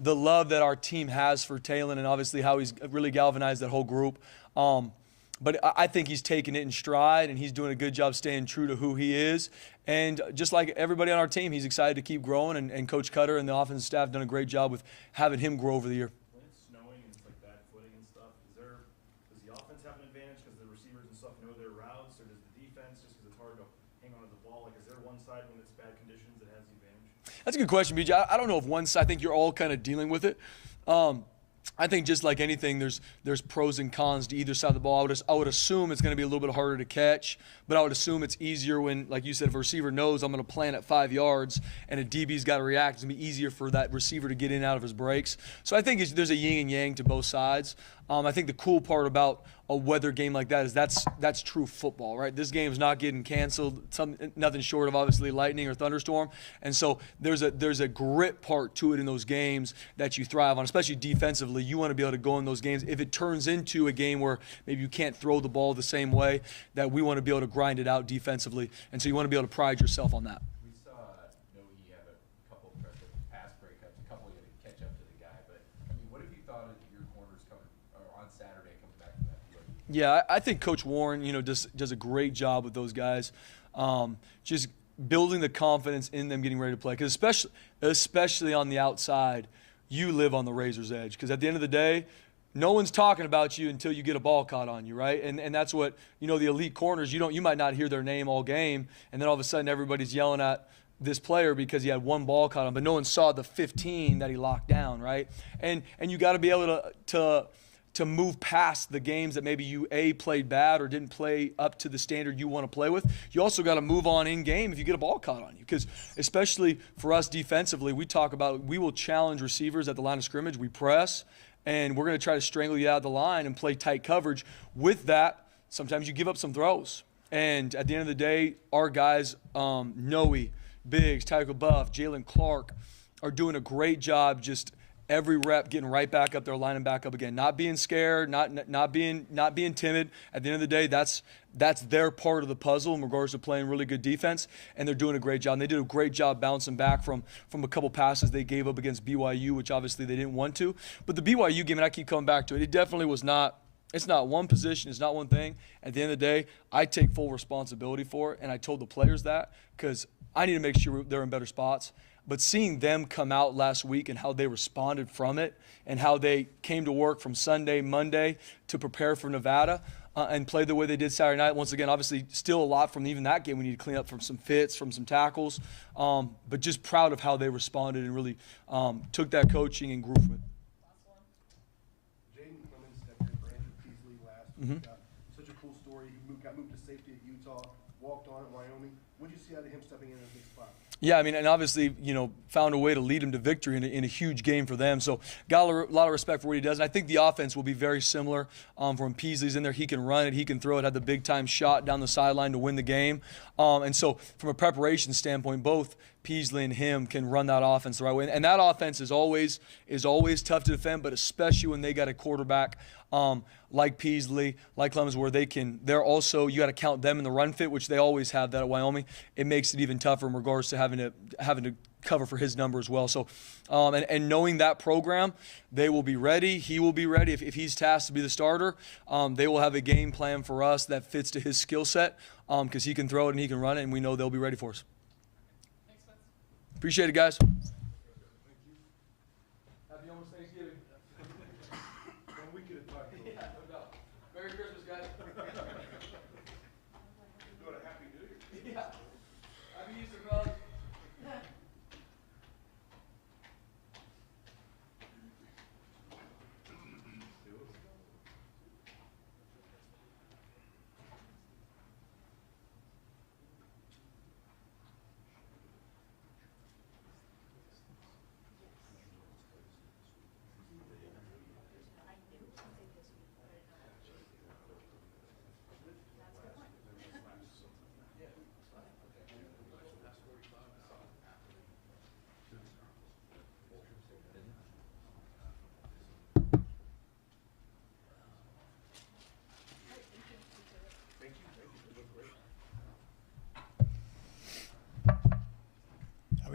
love that our team has for Taylon, and obviously how he's really galvanized that whole group. But I think he's taking it in stride, and he's doing a good job staying true to who he is. And just like everybody on our team, he's excited to keep growing, and Coach Koetter and the offensive staff have done a great job with having him grow over the year. When it's snowing and it's like bad footing and stuff, does the offense have an advantage because the receivers and stuff know their routes, or does the defense, just because it's hard to hang on to the ball, like is there one side when it's bad conditions that has the advantage? That's a good question, BJ. I don't know if one side. I think you're all kind of dealing with it. I think just like anything, there's pros and cons to either side of the ball. I would assume it's going to be a little bit harder to catch, but I would assume it's easier when, like you said, if a receiver knows I'm going to plant at 5 yards and a DB's got to react, it's going to be easier for that receiver to get in and out of his breaks. So I think there's a yin and yang to both sides. I think the cool part about a weather game like that is that's true football, right? This game is not getting canceled. Nothing short of obviously lightning or thunderstorm, and so there's a grit part to it in those games that you thrive on, especially defensively. You want to be able to go in those games. If it turns into a game where maybe you can't throw the ball the same way, that we want to be able to grind it out defensively, and so you want to be able to pride yourself on that. We saw Noe have a couple impressive pass breakups, a couple you had to catch up to the guy. But I mean, what have you thought of your corners coming on Saturday coming back from that play? Yeah, I think Coach Warren, does a great job with those guys, just building the confidence in them getting ready to play. Because especially on the outside, you live on the razor's edge. Because at the end of the day, no one's talking about you until you get a ball caught on you, right? And that's what the elite corners. You might not hear their name all game, and then all of a sudden everybody's yelling at this player because he had one ball caught on, but no one saw the 15 that he locked down, right? And you got to be able to move past the games that maybe you played bad or didn't play up to the standard you want to play with. You also got to move on in game if you get a ball caught on you, because especially for us defensively, we will challenge receivers at the line of scrimmage. We press, and we're going to try to strangle you out of the line and play tight coverage. With that, sometimes you give up some throws. And at the end of the day, our guys, Noe, Biggs, Tyler Buff, Jalen Clark, are doing a great job just every rep getting right back up there, lining back up again, not being scared, not being timid. At the end of the day, that's their part of the puzzle in regards to playing really good defense, and they're doing a great job. And they did a great job bouncing back from a couple passes they gave up against BYU, which obviously they didn't want to. But the BYU game, and I keep coming back to it, it definitely was not. It's not one position. It's not one thing. At the end of the day, I take full responsibility for it, and I told the players that because I need to make sure they're in better spots. But seeing them come out last week and how they responded from it and how they came to work from Sunday, Monday to prepare for Nevada and play the way they did Saturday night. Once again, obviously still a lot from even that game we need to clean up from some fits, from some tackles. But just proud of how they responded and really took that coaching and grew from it. Jaden Clemens stepped in for Andrew Peasley last week. Such a cool story. He got moved to safety at Utah, walked on at Wyoming. What did you see out of him stepping in a big spot? Yeah, I mean, and obviously, found a way to lead him to victory in a huge game for them. So got a lot of respect for what he does. And I think the offense will be very similar. From Peasley's in there, he can run it, he can throw it, had the big-time shot down the sideline to win the game. And so from a preparation standpoint, both Peasley and him can run that offense the right way. And that offense is always tough to defend, but especially when they got a quarterback like Peasley, like Clemens, where they're also, you got to count them in the run fit, which they always have that at Wyoming. It makes it even tougher in regards to having to cover for his number as well. So, and knowing that program, they will be ready. He will be ready. If he's tasked to be the starter, they will have a game plan for us that fits to his skill set because he can throw it and he can run it, and we know they'll be ready for us. Thanks, Spence. Appreciate it, guys. Happy almost Thanksgiving. 1 week at a time. Yeah, no doubt. Merry Christmas, guys. Go to Happy New Year. Yeah. Happy Easter, fellas.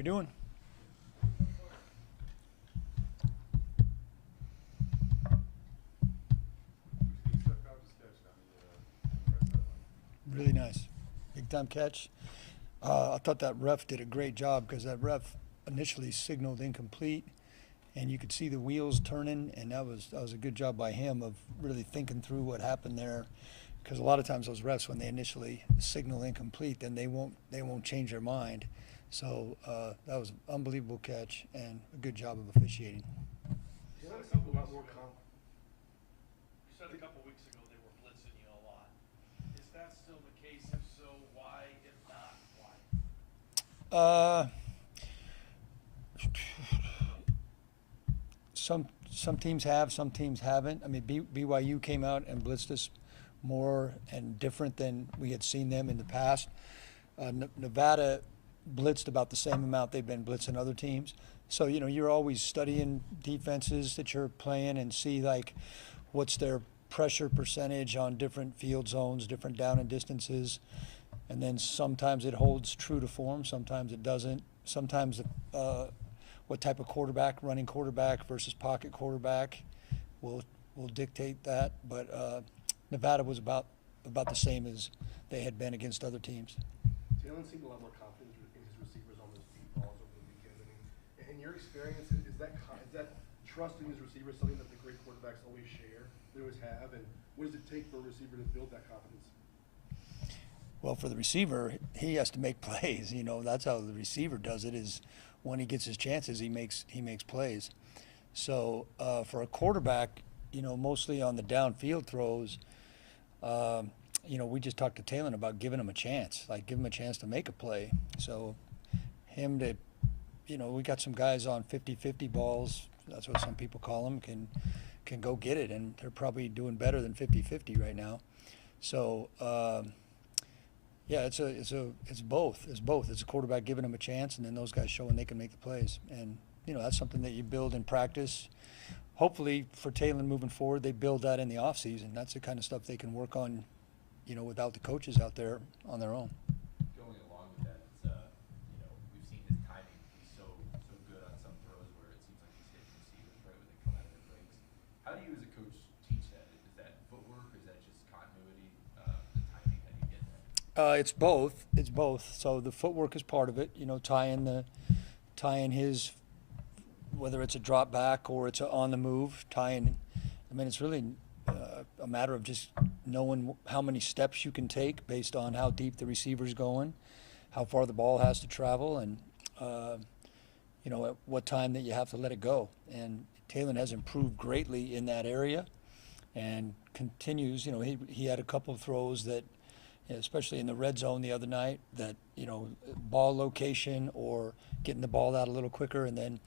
we doing? Really nice. Big time catch. I thought that ref did a great job because that ref initially signaled incomplete, and you could see the wheels turning, and that was a good job by him of really thinking through what happened there. Because a lot of times those refs, when they initially signal incomplete, then they won't change their mind. So that was an unbelievable catch and a good job of officiating. You said a couple weeks ago they were blitzing you a lot. Is that still the case? If so, why? If not, why? Some teams have, some teams haven't. I mean, BYU came out and blitzed us more and different than we had seen them in the past. Nevada blitzed about the same amount they've been blitzing other teams. So, you know, you're always studying defenses that you're playing and see, like, what's their pressure percentage on different field zones, different down and distances. And then sometimes it holds true to form, sometimes it doesn't. Sometimes what type of quarterback, running quarterback versus pocket quarterback will dictate that. But Nevada was about the same as they had been against other teams. Jalen seemed a lot more confident in his receivers on those deep balls over the weekend. I mean, in your experience, is that trust in his receivers something that the great quarterbacks always share, they always have? And what does it take for a receiver to build that confidence? Well, for the receiver, he has to make plays. You know, that's how the receiver does it. Is when he gets his chances, he makes plays. So for a quarterback, you know, mostly on the downfield throws, you know, we just talked to Talon about giving him a chance, like give him a chance to make a play. So him to, you know, we got some guys on 50-50 balls. That's what some people call them, can go get it, and they're probably doing better than 50-50 right now. So yeah, it's both. It's both. It's a quarterback giving him a chance, and then those guys showing they can make the plays. And you know, that's something that you build in practice. Hopefully for Talon moving forward, they build that in the off season. That's the kind of stuff they can work on, you know, without the coaches out there on their own. Going along with that, it's, you know, we've seen his timing be so good on some throws where it seems like he's hitting receivers right when they come out of their breaks. How do you as a coach teach that? Is that footwork, or is that just continuity, the timing? How do you get that? It's both. It's both. So the footwork is part of it. You know, tying his, whether it's a drop back or it's on the move, tying. I mean, it's really a matter of just knowing how many steps you can take based on how deep the receiver's going, how far the ball has to travel, and you know, at what time that you have to let it go. And Talon has improved greatly in that area, and continues. You know, he had a couple of throws that, especially in the red zone the other night, that, you know, ball location or getting the ball out a little quicker, and then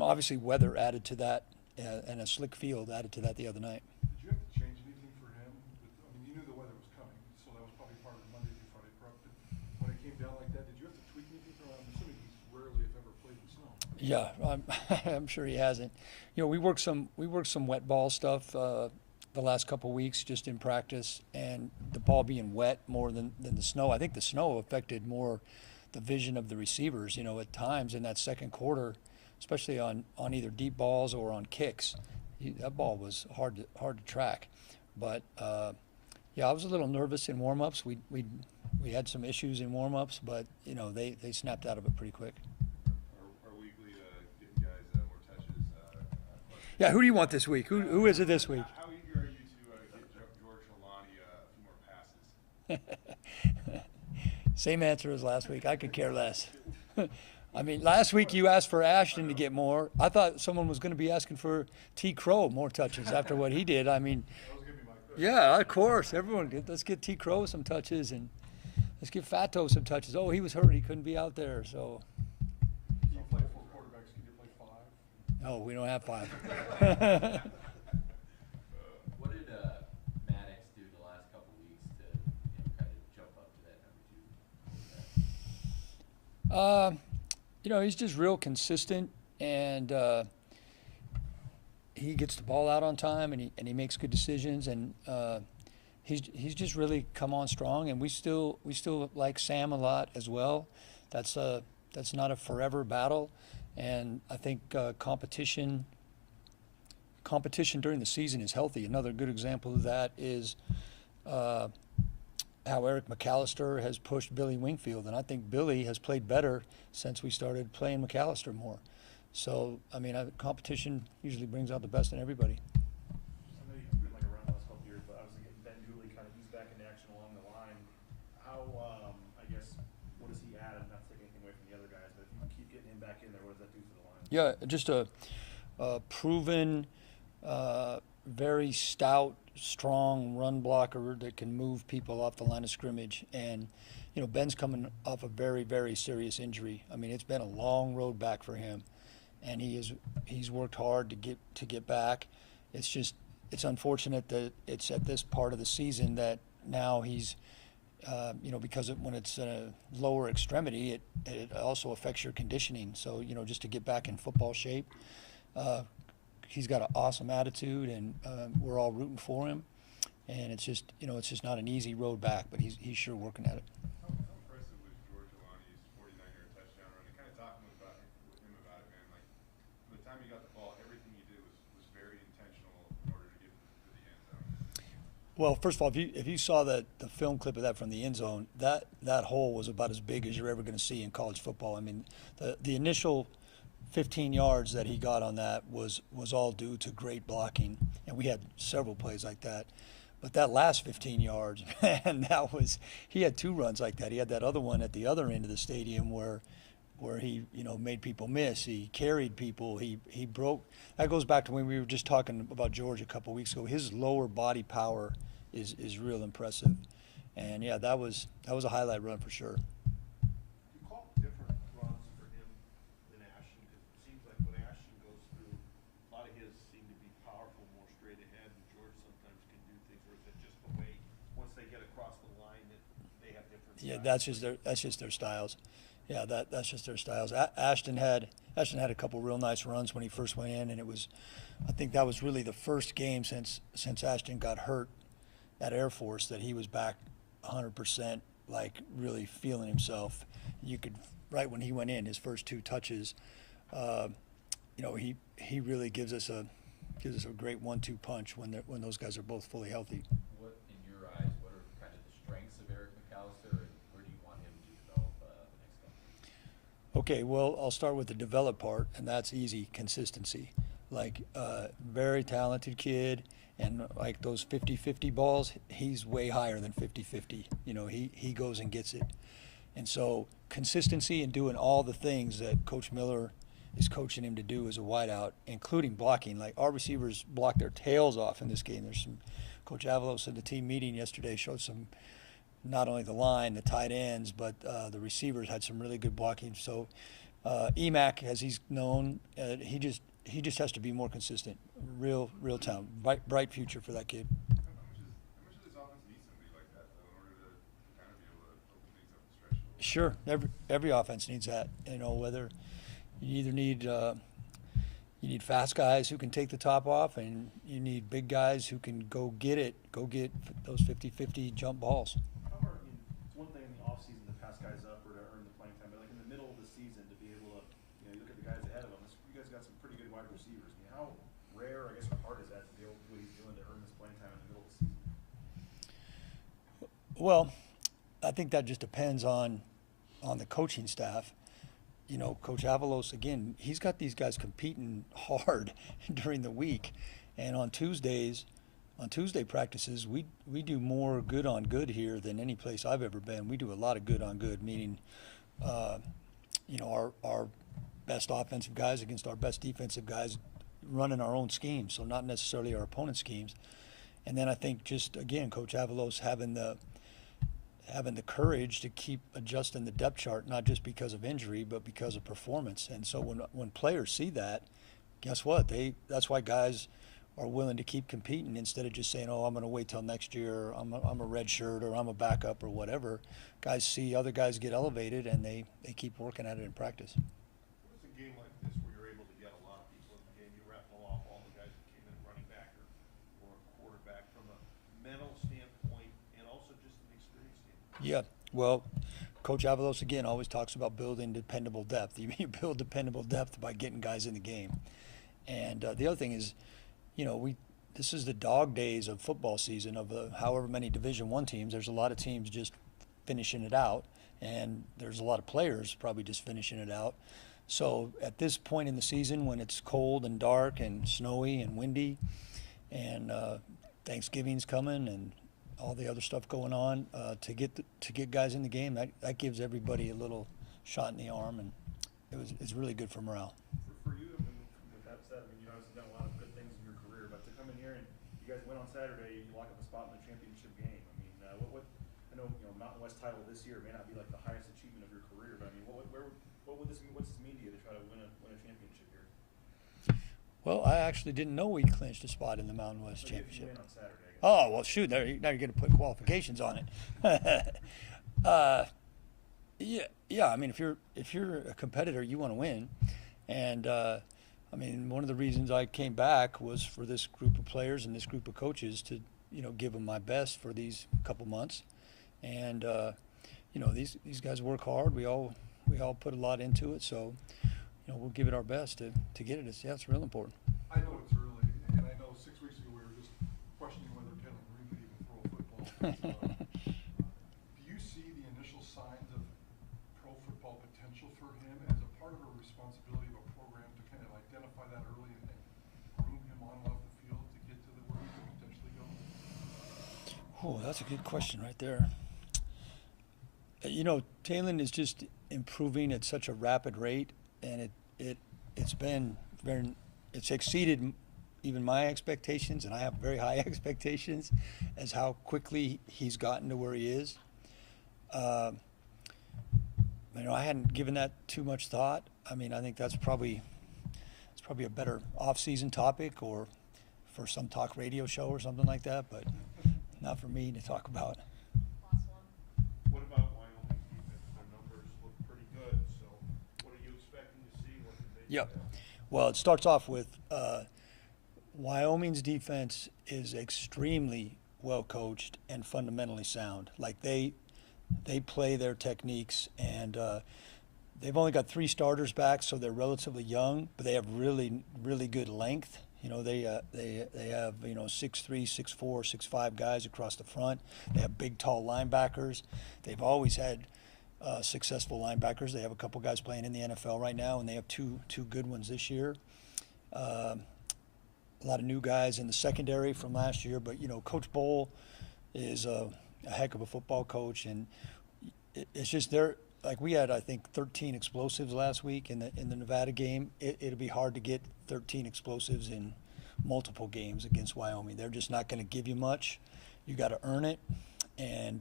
obviously weather added to that, and a slick field added to that the other night. Did you have to change anything for him? I mean, you knew the weather was coming, so that was probably part of the Monday through Friday prep. But when it came down like that, did you have to tweak anything for him? I'm assuming he's rarely, if ever, played in snow. Yeah, I'm sure he hasn't. You know, we worked some wet ball stuff the last couple of weeks just in practice, and the ball being wet more than the snow. I think the snow affected more the vision of the receivers, you know, at times in that second quarter, especially on either deep balls or on kicks. That ball was hard to track. But yeah, I was a little nervous in warm-ups. We had some issues in warm-ups, but you know, they snapped out of it pretty quick. Are we getting guys more touches? Yeah, who do you want this week? Who is it this week? How eager are you to get George Trelawney a few more passes? Same answer as last week. I could care less. I mean, last week you asked for Ashton to get more. I thought someone was going to be asking for T. Crow more touches after what he did. I mean, yeah, of course. Let's get T. Crow some touches, and let's give Fato some touches. Oh, he was hurt. He couldn't be out there. So. You play 4 quarterbacks. Can you play 5? No, we don't have 5. What did Maddox do the last couple weeks to, you know, kind of jump up to that number 2? You know, he's just real consistent, and he gets the ball out on time, and he makes good decisions, and he's just really come on strong. And we still like Sam a lot as well. That's that's not a forever battle, and I think competition during the season is healthy. Another good example of that is how Eric McAllister has pushed Billy Wingfield, and I think Billy has played better since we started playing McAllister more. So, I mean, competition usually brings out the best in everybody. I know you've been like around the last couple of years, but obviously getting Ben Dooley kind of eased back into action along the line. How, I guess, what does he add? I'm not taking anything away from the other guys, but if you keep getting him back in there, what does that do for the line? Yeah, just a proven, very stout, strong run blocker that can move people off the line of scrimmage. And, you know, Ben's coming off a very, very serious injury. I mean, it's been a long road back for him, and he's worked hard to get back. It's unfortunate that it's at this part of the season that now he's, you know, because when it's a lower extremity, it also affects your conditioning. So, you know, just to get back in football shape, he's got an awesome attitude, and we're all rooting for him. And it's just, you know, it's just not an easy road back, but he's sure working at it. How impressive was George Alani's 49-yard touchdown run? And kind of talking with him about it, man. Like, from the time he got the ball, everything he did was very intentional in order to get to the end zone. Well, first of all, if you saw the film clip of that from the end zone, that hole was about as big as you're ever going to see in college football. I mean, the initial 15 yards that he got on that was all due to great blocking, and we had several plays like that. But that last 15 yards, man, he had two runs like that. He had that other one at the other end of the stadium where he, you know, made people miss. He carried people. He broke. That goes back to when we were just talking about George a couple weeks ago. His lower body power is real impressive, and yeah, that was a highlight run for sure. You call different runs for him than Ashton, because it seems like when Ashton goes through, a lot of his seem to be powerful, more straight ahead, and George sometimes can do things, or is it just the way, once they get across the line, that they have different Yeah, styles? that's just their styles. Yeah, that's just their styles. Ashton had a couple real nice runs when he first went in, and I think that was really the first game since Ashton got hurt at Air Force that he was back 100%, like really feeling himself. You could, right when he went in, his first two touches, you know, he really gives us a great 1-2 punch when those guys are both fully healthy. What, in your eyes, what are kind of the strengths of Eric McAllister, and where do you want him to develop the next couple of years? Okay, well, I'll start with the develop part, and that's easy, consistency. Like, very talented kid, and like those 50-50 balls, he's way higher than 50-50. You know, he goes and gets it. And so consistency and doing all the things that Coach Miller is coaching him to do as a wideout, including blocking. Like, our receivers blocked their tails off in this game. There's some, Coach Avalos at the team meeting yesterday showed some, not only the line, the tight ends, but the receivers had some really good blocking. So Emac, as he's known, he just has to be more consistent. Real talent, bright future for that kid. How much does this offense need somebody like that, though, in order to kind of be able to open things up the stretch? Sure, every offense needs that. You know, whether you either need fast guys who can take the top off, and you need big guys who can go get those 50-50 jump balls. How hard, I mean, it's one thing in the offseason to pass guys up or to earn the playing time, but like in the middle of the season to be able to, you know, you look at the guys ahead of them, you guys got some pretty good wide receivers. I mean, how rare, I guess, or hard is that to be able to do what he's doing to earn this playing time in the middle of the season? Well, I think that just depends on the coaching staff. You know, Coach Avalos, again, he's got these guys competing hard during the week. And on Tuesday practices, we do more good on good here than any place I've ever been. We do a lot of good on good, meaning, you know, our best offensive guys against our best defensive guys running our own schemes, so not necessarily our opponent's schemes. And then I think just, again, Coach Avalos having the courage to keep adjusting the depth chart, not just because of injury, but because of performance. And so when players see that, guess what? That's why guys are willing to keep competing instead of just saying, oh, I'm going to wait till next year, I'm a red shirt, or I'm a backup, or whatever. Guys see other guys get elevated, and they keep working at it in practice. What is a game like this where you're able to get a lot of people in the game? You rattle off all the guys that came in running back or a quarterback from a mental standpoint and also just an experience standpoint. Yeah, well, Coach Avalos, again, always talks about building dependable depth. You build dependable depth by getting guys in the game. And the other thing is, this is the dog days of football season of however many Division I teams. There's a lot of teams just finishing it out, and there's a lot of players probably just finishing it out. So at this point in the season, when it's cold and dark and snowy and windy, and Thanksgiving's coming and all the other stuff going on, to get guys in the game, that gives everybody a little shot in the arm, and it's really good for morale. For you, I mean, with that said, I mean, you obviously done a lot of good things in your career, but to come in here and you guys win on Saturday, you lock up a spot in the championship game. I mean, what I know, Mountain West title this year may not be like the highest achievement of your career, but I mean, what would this mean? What's this mean to you to try to win a championship here? Well, I actually didn't know we clinched a spot in the Mountain West Championship. You win on Saturday, I guess. Oh, well, shoot, now you're going to put qualifications on it. Yeah. I mean, if you're a competitor, you want to win. And, I mean, one of the reasons I came back was for this group of players and this group of coaches to, give them my best for these couple months. And, these guys work hard. We all put a lot into it. So, we'll give it our best to get it. It's real important. I know it's early, and I know 6 weeks ago we were just questioning whether Taylor Green could even throw a football. Do you see the initial signs of pro football potential for him as a part of a responsibility of a program to kind of identify that early and groom him on and off the field to get to where he could potentially go? Oh, that's a good question right there. Taylor is just improving at such a rapid rate, and it's exceeded even my expectations, and I have very high expectations as how quickly he's gotten to where he is. I hadn't given that too much thought. I mean, I think it's probably a better off-season topic or for some talk radio show or something like that, but not for me to talk about. What about Wyoming's defense? Their numbers look pretty good, so what are you expecting to see? What did they Yep. do? Well, it starts off with Wyoming's defense is extremely well coached and fundamentally sound. Like they play their techniques, and they've only got 3 starters back, so they're relatively young, but they have really, really good length. They have 6'3", 6'4", 6'5" guys across the front. They have big, tall linebackers. They've always had successful linebackers. They have a couple guys playing in the NFL right now, and they have two good ones this year. A lot of new guys in the secondary from last year, but Coach Bowl is a heck of a football coach, and it's just we had, I think, 13 explosives last week in the Nevada game. It'll be hard to get 13 explosives in multiple games against Wyoming. They're just not going to give you much. You got to earn it, and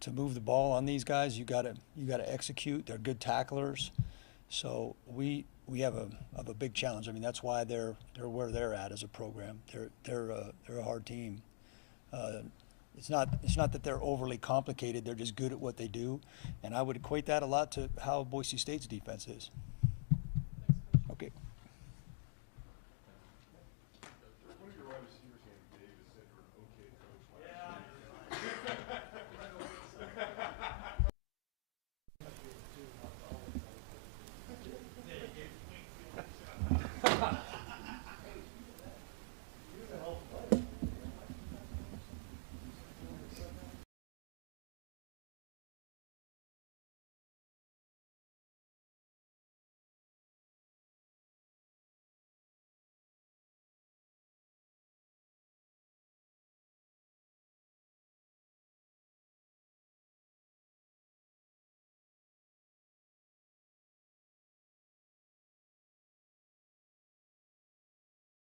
to move the ball on these guys, you got to execute. They're good tacklers, so we have a big challenge. I mean, that's why they're where they're at as a program. They're a hard team. It's not that they're overly complicated. They're just good at what they do, and I would equate that a lot to how Boise State's defense is.